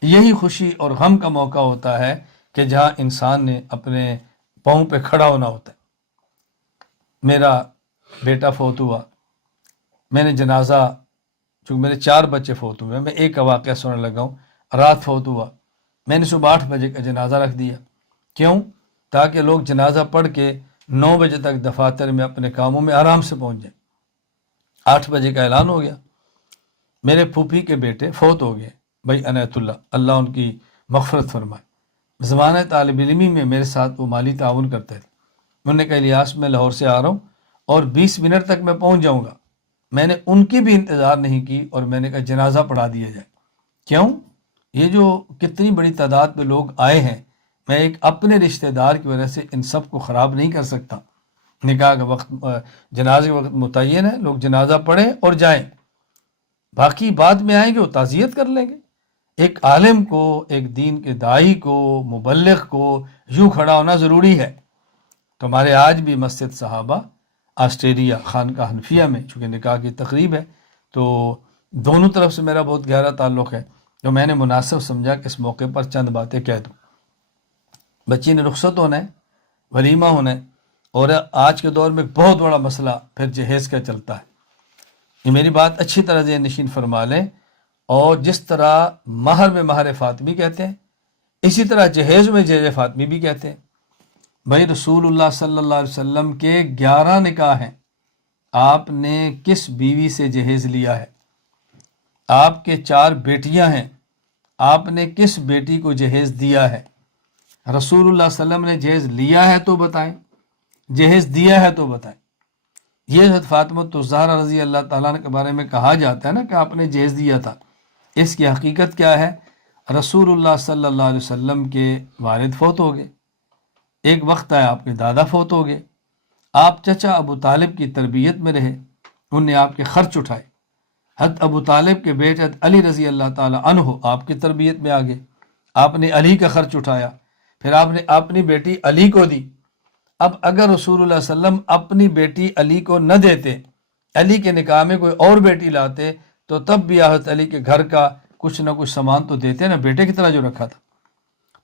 یہی خوشی اور غم کا موقع ہوتا ہے کہ جہاں انسان نے اپنے پاؤں پہ کھڑا ہونا ہوتا ہے۔ میرا بیٹا فوت ہوا، میں نے جنازہ، چونکہ میرے 4 بچے فوت ہوئے، میں ایک کا واقعہ سننے لگا ہوں، رات فوت ہوا، میں نے صبح 8 بجے کا جنازہ رکھ دیا۔ کیوں؟ تاکہ لوگ جنازہ پڑھ کے 9 بجے تک دفاتر میں اپنے کاموں میں آرام سے پہنچ جائیں۔ 8 بجے کا اعلان ہو گیا، میرے پھوپھی کے بیٹے فوت ہو گئے، بھائی عنایت اللہ، اللہ ان کی مغفرت فرمائے۔ زمانہ طالب علمی میں میرے ساتھ وہ مالی تعاون کرتے تھے۔ انہوں نے کہا الیاس میں لاہور سے آ رہا ہوں اور 20 منٹ تک میں پہنچ جاؤں گا۔ میں نے ان کی بھی انتظار نہیں کی اور میں نے کہا جنازہ پڑھا دیا جائے۔ کیوں؟ یہ جو کتنی بڑی تعداد پہ لوگ آئے ہیں، میں ایک اپنے رشتہ دار کی وجہ سے ان سب کو خراب نہیں کر سکتا۔ نکاح کا وقت، جنازے کا وقت متعین ہے، لوگ جنازہ پڑھیں اور جائیں، باقی بعد میں آئیں گے وہ تعزیت کر لیں گے۔ ایک عالم کو، ایک دین کے داعی کو، مبلغ کو یوں کھڑا ہونا ضروری ہے۔ تو ہمارے آج بھی مسجد صحابہ آسٹریلیا خانقاہ حنفیہ میں چونکہ نکاح کی تقریب ہے، تو دونوں طرف سے میرا بہت گہرا تعلق ہے، تو میں نے مناسب سمجھا کہ اس موقع پر چند باتیں کہہ دوں۔ بچی نے رخصت ہونا ہے، ولیمہ ہونا ہے، اور آج کے دور میں بہت بڑا مسئلہ پھر جہیز کا چلتا ہے۔ یہ میری بات اچھی طرح ذہن نشین فرما لیں، اور جس طرح مہر میں مہر فاطمی کہتے ہیں، اسی طرح جہیز میں جہیز فاطمی بھی کہتے ہیں۔ بھائی رسول اللہ صلی اللہ علیہ وسلم کے 11 نکاح ہیں، آپ نے کس بیوی سے جہیز لیا ہے؟ آپ کے 4 بیٹیاں ہیں، آپ نے کس بیٹی کو جہیز دیا ہے؟ رسول اللہ صلی اللہ علیہ وسلم نے جہیز لیا ہے تو بتائیں، جہیز دیا ہے تو بتائیں۔ یہ حضرت فاطمہ الزہرا رضی اللہ تعالیٰ عنہ کے بارے میں کہا جاتا ہے نا کہ آپ نے جہیز دیا تھا، اس کی حقیقت کیا ہے؟ رسول اللہ صلی اللہ علیہ وسلم کے والد فوت ہو گئے، ایک وقت آیا آپ کے دادا فوت ہو گئے، آپ چچا ابو طالب کی تربیت میں رہے، انہوں نے آپ کے خرچ اٹھائے۔ حضرت ابو طالب کے بیٹے حضرت علی رضی اللہ تعالیٰ عنہ آپ کی تربیت میں آگے، آپ نے علی کا خرچ اٹھایا، پھر آپ نے اپنی بیٹی علی کو دی۔ اب اگر رسول اللہ صلی اللہ علیہ وسلم اپنی بیٹی علی کو نہ دیتے، علی کے نکاح میں کوئی اور بیٹی لاتے، تو تب بھی حضرت علی کے گھر کا کچھ نہ کچھ سامان تو دیتے نا، بیٹے کی طرح جو رکھا تھا۔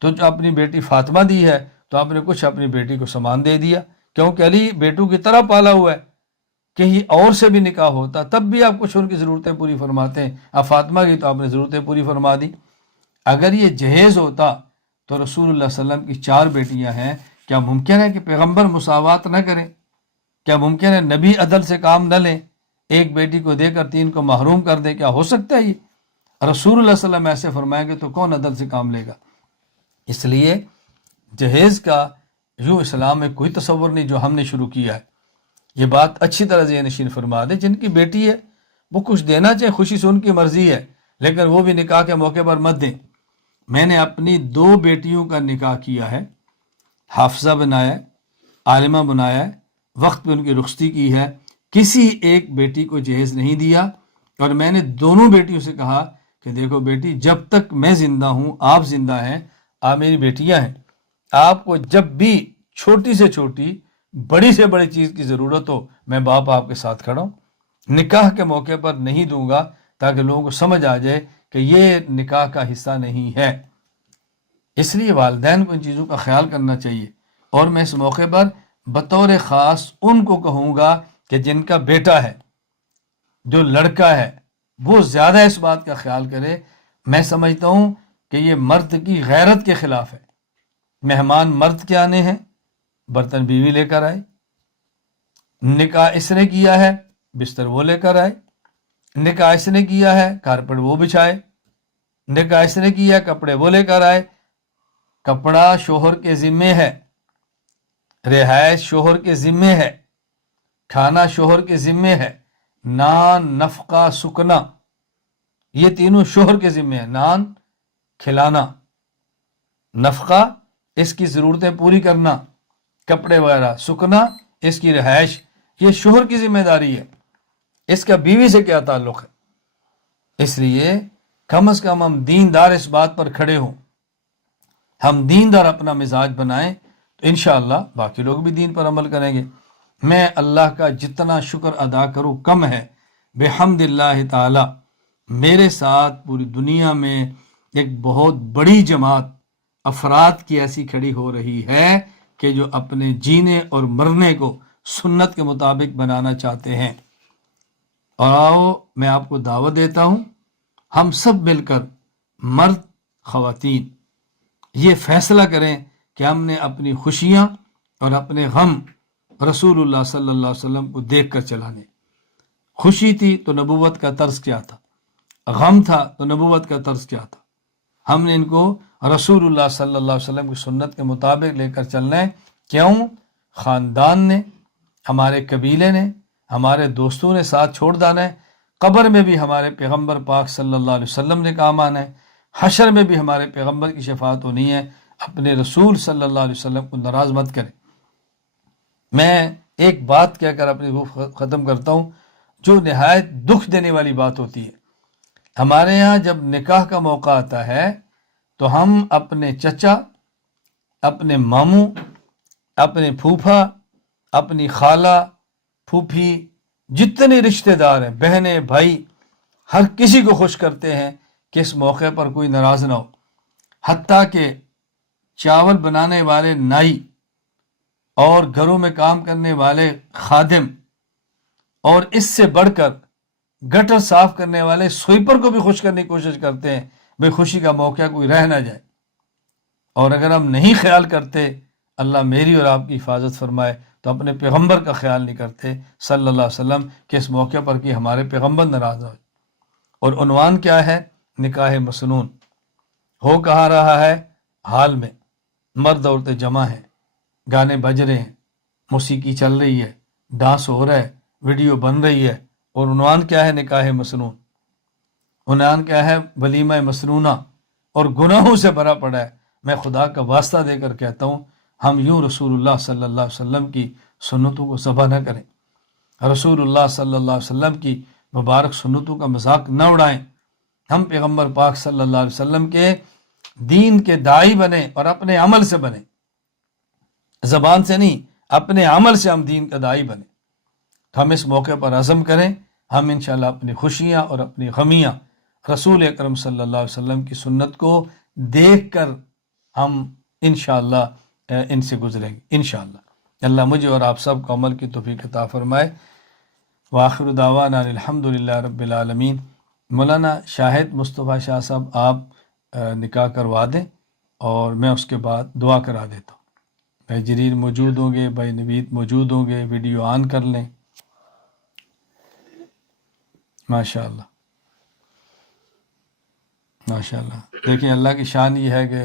تو جو اپنی بیٹی فاطمہ دی ہے تو آپ نے کچھ اپنی بیٹی کو سامان دے دیا، کیونکہ علی بیٹوں کی طرح پالا ہوا ہے۔ کہیں اور سے بھی نکاح ہوتا تب بھی آپ کچھ ان کی ضرورتیں پوری فرماتے ہیں، اب فاطمہ کی تو آپ نے ضرورتیں پوری فرما دی۔ اگر یہ جہیز ہوتا تو رسول اللہ صلی اللہ علیہ وسلم کی 4 بیٹیاں ہیں، کیا ممکن ہے کہ پیغمبر مساوات نہ کریں؟ کیا ممکن ہے نبی عدل سے کام نہ لیں، ایک بیٹی کو دے کر 3 کو محروم کر دیں؟ کیا ہو سکتا ہے یہ؟ رسول اللہ صلی اللہ علیہ وسلم ایسے فرمائیں گے تو کون عدل سے کام لے گا؟ اس لیے جہیز کا یوں اسلام میں کوئی تصور نہیں جو ہم نے شروع کیا ہے۔ یہ بات اچھی طرح ذہن نشین فرما دے، جن کی بیٹی ہے وہ کچھ دینا چاہے خوشی سے ان کی مرضی ہے، لیکن وہ بھی نکاح کے موقع پر مت دیں۔ میں نے اپنی 2 بیٹیوں کا نکاح کیا ہے، حافظہ بنایا ہے، عالمہ بنایا ہے، وقت پہ ان کی رخصتی کی ہے، کسی ایک بیٹی کو جہیز نہیں دیا، اور میں نے دونوں بیٹیوں سے کہا کہ دیکھو بیٹی، جب تک میں زندہ ہوں، آپ زندہ ہیں، آپ میری بیٹیاں ہیں، آپ کو جب بھی چھوٹی سے چھوٹی، بڑی سے بڑی چیز کی ضرورت ہو، میں باپ آپ کے ساتھ کھڑا ہوں۔ نکاح کے موقع پر نہیں دوں گا تاکہ لوگوں کو سمجھ آ جائے کہ یہ نکاح کا حصہ نہیں ہے۔ اس لیے والدین کو ان چیزوں کا خیال کرنا چاہیے، اور میں اس موقع پر بطور خاص ان کو کہوں گا کہ جن کا بیٹا ہے، جو لڑکا ہے، وہ زیادہ اس بات کا خیال کرے۔ میں سمجھتا ہوں کہ یہ مرد کی غیرت کے خلاف ہے۔ مہمان مرد کے آنے ہیں، برتن بیوی لے کر آئے، نکاح اس نے کیا ہے، بستر وہ لے کر آئے، نکاح اس نے کیا ہے، کارپٹ وہ بچھائے، نکاح اس نے کیا ہے، کپڑے وہ لے کر آئے۔ کپڑا شوہر کے ذمے ہے، رہائش شوہر کے ذمے ہے، کھانا شوہر کے ذمے ہے، نان، نفقہ، سکنا، یہ تینوں شوہر کے ذمے ہیں۔ نان کھلانا، نفقہ اس کی ضرورتیں پوری کرنا، کپڑے وغیرہ، سکنا اس کی رہائش، یہ شوہر کی ذمہ داری ہے۔ اس کا بیوی سے کیا تعلق ہے؟ اس لیے کم از کم ہم دیندار اس بات پر کھڑے ہوں، ہم دیندار اپنا مزاج بنائیں، تو انشاءاللہ باقی لوگ بھی دین پر عمل کریں گے۔ میں اللہ کا جتنا شکر ادا کروں کم ہے، بحمد اللہ تعالی میرے ساتھ پوری دنیا میں ایک بہت بڑی جماعت افراد کی ایسی کھڑی ہو رہی ہے کہ جو اپنے جینے اور مرنے کو سنت کے مطابق بنانا چاہتے ہیں۔ اور آؤ میں آپ کو دعوت دیتا ہوں، ہم سب مل کر، مرد خواتین، یہ فیصلہ کریں کہ ہم نے اپنی خوشیاں اور اپنے غم رسول اللہ صلی اللہ علیہ وسلم کو دیکھ کر چلانے۔ خوشی تھی تو نبوت کا طرز کیا تھا، غم تھا تو نبوت کا طرز کیا تھا، ہم نے ان کو رسول اللہ صلی اللہ علیہ وسلم کی سنت کے مطابق لے کر چلنا ہے۔ کیوں؟ خاندان نے، ہمارے قبیلے نے، ہمارے دوستوں نے ساتھ چھوڑ جانا ہے، قبر میں بھی ہمارے پیغمبر پاک صلی اللہ علیہ وسلم نے کام آنا ہے، حشر میں بھی ہمارے پیغمبر کی شفاعت ہونی ہے۔ اپنے رسول صلی اللہ علیہ وسلم کو ناراض مت کریں۔ میں ایک بات کہہ کر اپنی گفتگو ختم کرتا ہوں، جو نہایت دکھ دینے والی بات ہوتی ہے۔ ہمارے ہاں جب نکاح کا موقع آتا ہے تو ہم اپنے چچا، اپنے ماموں، اپنے پھوپھا، اپنی خالہ، پھوپھی، جتنے رشتہ دار ہیں، بہنیں، بھائی، ہر کسی کو خوش کرتے ہیں کہ اس موقع پر کوئی ناراض نہ ہو۔ حتیٰ کہ چاول بنانے والے نائی اور گھروں میں کام کرنے والے خادم، اور اس سے بڑھ کر گٹر صاف کرنے والے سویپر کو بھی خوش کرنے کی کوشش کرتے ہیں، بھئی خوشی کا موقع کوئی رہ نہ جائے۔ اور اگر ہم نہیں خیال کرتے، اللہ میری اور آپ کی حفاظت فرمائے، تو اپنے پیغمبر کا خیال نہیں کرتے صلی اللہ علیہ وسلم کہ اس موقع پر کہ ہمارے پیغمبر ناراض ہو۔ اور عنوان کیا ہے؟ نکاح مسنون۔ ہو کہاں رہا ہے؟ حال میں، مرد عورتیں جمع ہیں، گانے بج رہے ہیں، موسیقی چل رہی ہے، ڈانس ہو رہا ہے، ویڈیو بن رہی ہے، اور عنوان کیا ہے؟ نکاح مسنون۔ عنوان کیا ہے؟ ولیمہ مسنونہ، اور گناہوں سے بھرا پڑا ہے۔ میں خدا کا واسطہ دے کر کہتا ہوں، ہم یوں رسول اللہ صلی اللہ علیہ وسلم کی سنتوں کو ذبح نہ کریں، رسول اللہ صلی اللہ علیہ وسلم کی مبارک سنتوں کا مذاق نہ اڑائیں۔ ہم پیغمبر پاک صلی اللہ علیہ وسلم کے دین کے داعی بنیں اور اپنے عمل سے بنیں، زبان سے نہیں، اپنے عمل سے ہم دین کا داعی بنیں۔ تو ہم اس موقع پر عزم کریں، ہم انشاءاللہ اپنی خوشیاں اور اپنی غمیاں رسول اکرم صلی اللہ علیہ وسلم کی سنت کو دیکھ کر ہم انشاءاللہ ان سے گزریں گے انشاءاللہ۔ اللہ مجھے اور آپ سب کو عمل کی توفیق عطا فرمائے۔ وآخر دعوانا الحمدللہ رب العالمین۔ مولانا شاہد مصطفیٰ شاہ صاحب آپ نکاح کروا دیں اور میں اس کے بعد دعا کرا دیتا ہوں۔ بھائی جریر موجود ہوں گے، بھائی نوید موجود ہوں گے، ویڈیو آن کر لیں۔ ماشاءاللہ ماشاءاللہ۔ دیکھیں اللہ کی شان یہ ہے کہ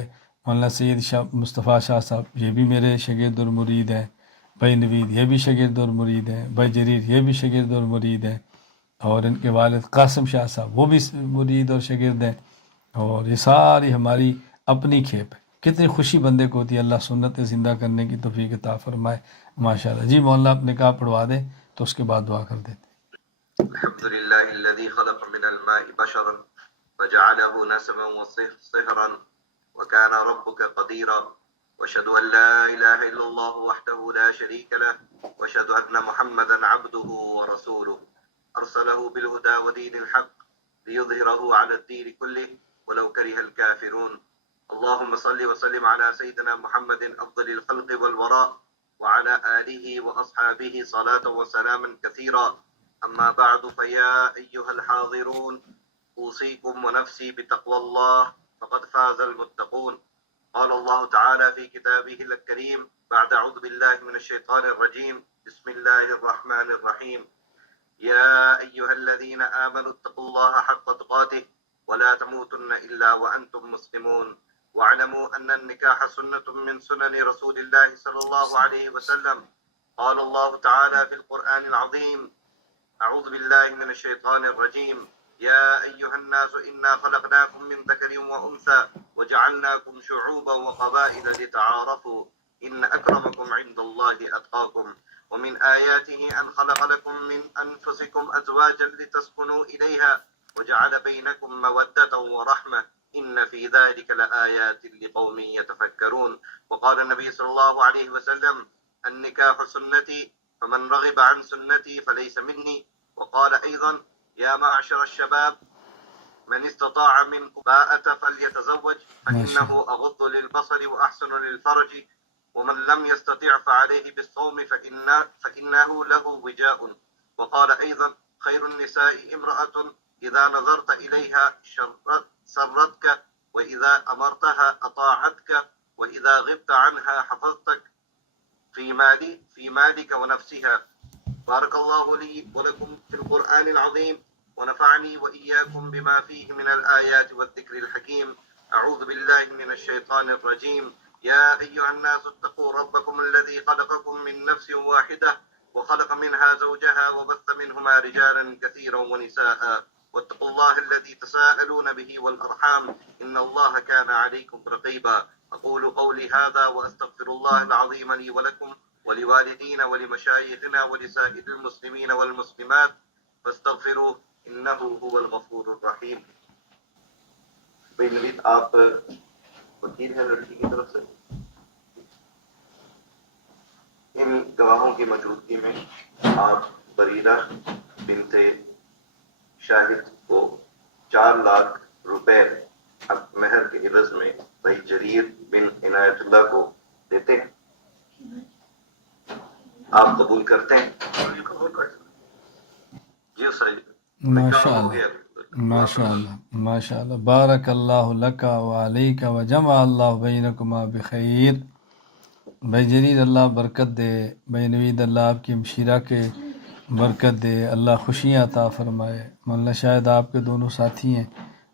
مولانا سید شاہ مصطفیٰ شاہ صاحب یہ بھی میرے شاگرد اور مرید ہیں، بھائی نوید یہ بھی شاگرد اور مرید ہیں، بھائی جریر یہ بھی شاگرد اور مرید ہیں، اور ان کے والد قاسم شاہ صاحب وہ بھی مرید اور شاگرد ہیں، اور یہ ساری ہماری اپنی کھیپ ہے۔ کتنی خوشی بندے کو ہوتی ہے اللہ سنت زندہ کرنے کی توفیق عطا فرمائے ماشاءاللہ۔ جی مولانا آپ نکاح پڑھوا دیں تو اس کے بعد دعا کر دیتے ہیں۔ الحمد لله الذي خلق من الماء بشرا فجعله نسبا وصهرا وكان ربك قديرا واشهد ان لا اله الا الله وحده لا شريك له واشهد ان محمدا عبده ورسوله ارسله بالهدى ودين الحق ليظهره على الدين كله ولو كره الكافرون اللهم صل وسلم على سيدنا محمد افضل الخلق والوراء وعلى آله واصحابه صلاة وسلاما كثيرا أما بعد فيا أيها الحاضرون أوصيكم ونفسي بتقوى الله فقد فاز المتقون قال الله تعالى في كتابه الكريم بعد أعوذ بالله من الشيطان الرجيم بسم الله الرحمن الرحيم يا أيها الذين آمنوا اتقوا الله حق تقاته ولا تموتن إلا وأنتم مسلمون واعلموا أن النكاح سنة من سنن رسول الله صلى الله عليه وسلم قال الله تعالى في القرآن العظيم أعوذ بالله من الشيطان الرجيم يا أيها الناس إنا خلقناكم من ذكر وأنثى وجعلناكم شعوبا وقبائل لتعارفوا إن أكرمكم عند الله أتقاكم ومن آياته أن خلق لكم من أنفسكم أزواجا لتسكنوا إليها وجعل بينكم مودة ورحمة إن في ذلك لآيات لقوم يتفكرون وقال النبي صلى الله عليه وسلم النكاح سنتي فمن رغب عن سنتي فليس مني وقال أيضا يا معشر الشباب من استطاع منكم باءة فليتزوج فإنه أغض للبصر وأحسن للفرج ومن لم يستطع فعليه بالصوم فإنه له وجاء وقال أيضا خير النساء امرأة إذا نظرت إليها سرتك وإذا أمرتها أطاعتك وإذا غبت عنها حفظتك في مالك ونفسها بارك الله لي ولكم في القرآن العظيم ونفعني وإياكم بما فيه من الآيات والذكر الحكيم أعوذ بالله من الشيطان الرجيم يا أيها الناس اتقوا ربكم الذي خلقكم من نفس واحدة وخلق منها زوجها وبث منهما رجالا كثيرا ونساء واتقوا الله الذي تساءلون به والأرحام إن الله كان عليكم رقيبا أقول قولي هذا وأستغفر الله العظيم لي ولكم ولوالدينا ولمشايخنا ولسائر المسلمين والمسلمات فاستغفروه إنه هو الغفور الرحيم. بھائی نوید آپ وکیل ہیں لڑکی کی طرف سے، ان گواہوں کی موجودگی میں آپ بریرہ بنت شاہد کو 4 لاکھ روپے مہر کے عوض میں بھائی جریر بن عنایت اللہ کو دیتے ہیں. آپ قبول کرتے ہیں؟ جی سر ماشاءاللہ بارک اللہ لک وعلیک وجمع اللہ بینکما بخیر. بھائی جریر اللہ برکت دے، بھائی نوید اللہ آپ کی ہمشیرہ کے برکت دے، اللہ خوشیاں عطا فرمائے. مولانا شاید آپ کے دونوں ساتھی ہیں،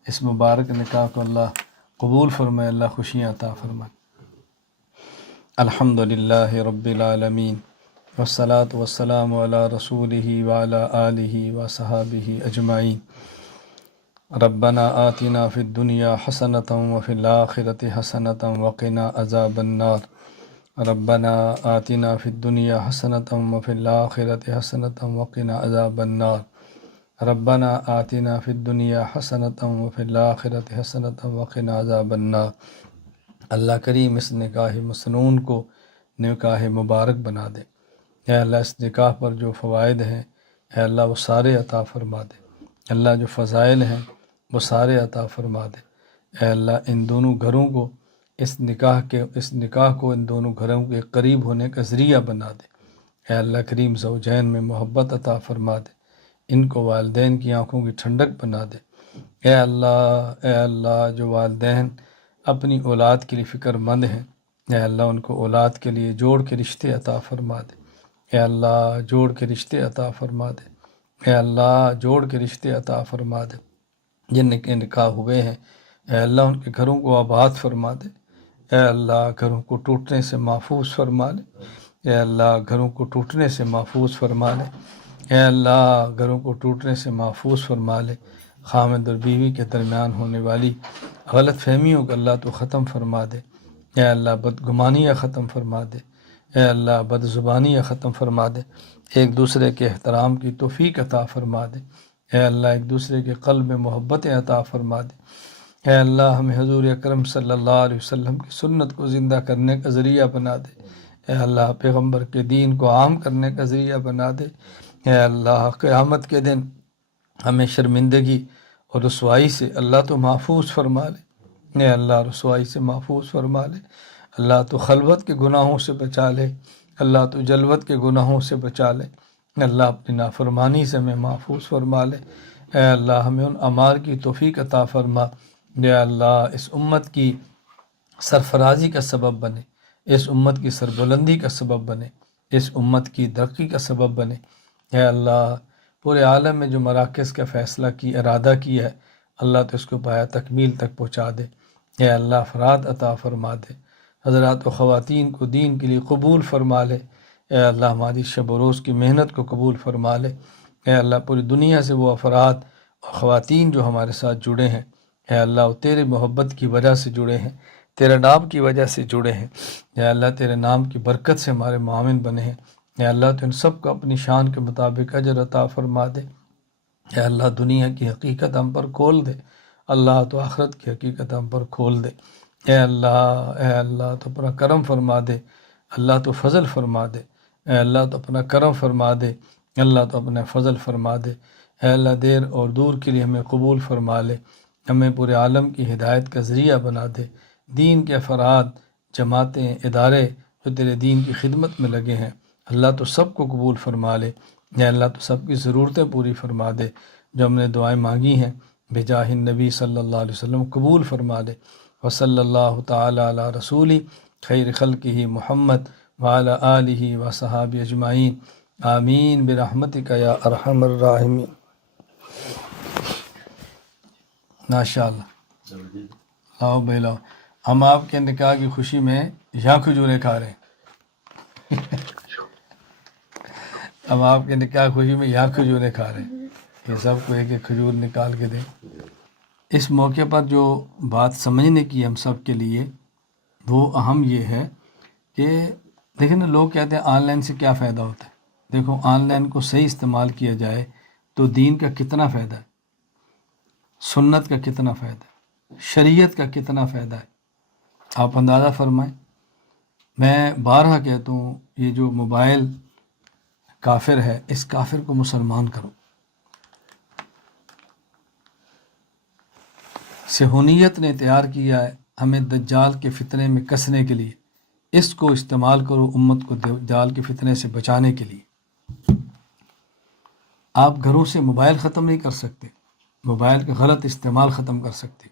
اس مبارک نکاح کو اللہ قبول فرمائے، اللہ خوشیاں عطا فرمائے. الحمدللہ رب العالمین والصلاة والسلام علی رسولہ وعلی آلہ وصحابہ اجمعین. ربنا آتنا فی الدنیا حسنۃ وفی الآخرۃ حسنۃ وقنا عذاب النار. ربنا آتنا فی الدنیا حسنۃ وفی الآخرۃ حسنۃ وقنا عذاب النار. ربنا آتنا فی الدنیا حسنۃ وفی الآخرۃ حسنۃ وقنا عذاب النار. اللہ کریم اس نکاح مسنون کو نکاح مبارک بنا دے. اے اللہ اس نکاح پر جو فوائد ہیں اے اللہ وہ سارے عطا فرما دے. اللہ جو فضائل ہیں وہ سارے عطا فرما دے. اے اللہ ان دونوں گھروں کو اس نکاح کو ان دونوں گھروں کے قریب ہونے کا ذریعہ بنا دے. اے اللہ کریم زوجین میں محبت عطا فرما دے، ان کو والدین کی آنکھوں کی ٹھنڈک بنا دے. اے اللہ جو والدین اپنی اولاد کے لیے فکر مند ہیں اے اللہ ان کو اولاد کے لیے جوڑ کے رشتے عطا فرما دے. اے اللہ جوڑ کے رشتے عطا فرما دے. اے اللہ جوڑ کے رشتے عطا فرما دے. جن کے نکاح ہوئے ہیں اے اللہ ان کے گھروں کو آباد فرما دے. اے اللہ گھروں کو ٹوٹنے سے محفوظ فرما لے. اے اللہ گھروں کو ٹوٹنے سے محفوظ فرما لے. اے اللہ گھروں کو ٹوٹنے سے محفوظ فرما لے، خامد اور بیوی کے درمیان ہونے والی غلط فہمیوں کو اللہ تو ختم فرما دے، اے اللہ بدگمانیاں ختم فرما دے، اے اللہ بد زبانیاں ختم فرما دے، ایک دوسرے کے احترام کی توفیق عطا فرما دے، اے اللہ ایک دوسرے کے قلب میں محبتیں عطا فرما دے، اے اللہ ہمیں حضور اکرم صلی اللہ علیہ وسلم کی سنت کو زندہ کرنے کا ذریعہ بنا دے، اے اللہ پیغمبر کے دین کو عام کرنے کا ذریعہ بنا دے، اے اللہ قیامت کے دن ہمیں شرمندگی اور رسوائی سے اللہ تو محفوظ فرما لے، اے اللہ رسوائی سے محفوظ فرما لے، اللہ تو خلوت کے گناہوں سے بچا لے، اللہ تو جلوت کے گناہوں سے بچا لے، اللہ اپنی نافرمانی سے ہمیں محفوظ فرما لے، اے اللہ ہمیں ان اعمال کی توفیق عطا فرما، اے اللہ اس امت کی سرفرازی کا سبب بنے، اس امت کی سربلندی کا سبب بنے، اس امت کی ترقی کا سبب بنے، اے اللہ پورے عالم میں جو مراکز کا فیصلہ کی ارادہ کیا ہے اللہ تو اس کو پایا تکمیل تک پہنچا دے، اے اللہ افراد عطا فرما دے، حضرات و خواتین کو دین کے لیے قبول فرما لے، اے اللہ ہماری شب و روز کی محنت کو قبول فرما لے، اے اللہ پوری دنیا سے وہ افراد اور خواتین جو ہمارے ساتھ جڑے ہیں اے اللہ وہ تیرے محبت کی وجہ سے جڑے ہیں، تیرے نام کی وجہ سے جڑے ہیں، اے اللہ تیرے نام کی برکت سے ہمارے معاون بنے ہیں، اے اللہ تو ان سب کو اپنی شان کے مطابق اجر عطا فرما دے، اے اللہ دنیا کی حقیقت ہم پر کھول دے، اللہ تو آخرت کی حقیقت ہم پر کھول دے، اے اللہ تو اپنا کرم فرما دے، اللہ تو فضل فرما دے، اے اللہ تو اپنا کرم فرما دے، اللہ تو اپنا فضل فرما دے، اے اللہ دیر اور دور کے لیے ہمیں قبول فرما لے، ہمیں پورے عالم کی ہدایت کا ذریعہ بنا دے، دین کے افراد جماعتیں ادارے جو تیرے دین کی خدمت میں لگے ہیں اللہ تو سب کو قبول فرما لے، اے اللہ تو سب کی ضرورتیں پوری فرما دے، جو ہم نے دعائیں مانگی ہیں بجاہ النبی صلی اللہ علیہ وسلم قبول فرما لے، وصلی اللہ تعالی علی رسولی خیر خلقہ محمد وعلی آلہ وصحابہ اجمعین آمین برحمتک یا ارحم الراحمین۔ ماشاء اللہ لاؤ بھائی لاؤ، ہم آپ کے نکاح کی خوشی میں یہاں کھجوریں کھا رہے ہیں، ہم آپ کے نکاح کی خوشی میں یہاں کھجوریں کھا رہے ہیں، یہ سب کو ایک ایک کھجور نکال کے دیں۔ اس موقع پر جو بات سمجھنے کی ہم سب کے لیے وہ اہم یہ ہے کہ دیکھیں نا، لوگ کہتے ہیں آن لائن سے کیا فائدہ ہوتا ہے، دیکھو آن لائن کو صحیح استعمال کیا جائے تو دین کا کتنا فائدہ ہے، سنت کا کتنا فائدہ ہے، شریعت کا کتنا فائدہ ہے، آپ اندازہ فرمائیں۔ میں بارہا کہتا ہوں یہ جو موبائل کافر ہے اس کافر کو مسلمان کرو، صہیونیت نے تیار کیا ہے ہمیں دجال کے فتنے میں کسنے کے لیے، اس کو استعمال کرو امت کو دجال کے فتنے سے بچانے کے لیے۔ آپ گھروں سے موبائل ختم نہیں کر سکتے، موبائل کا غلط استعمال ختم کر سکتے،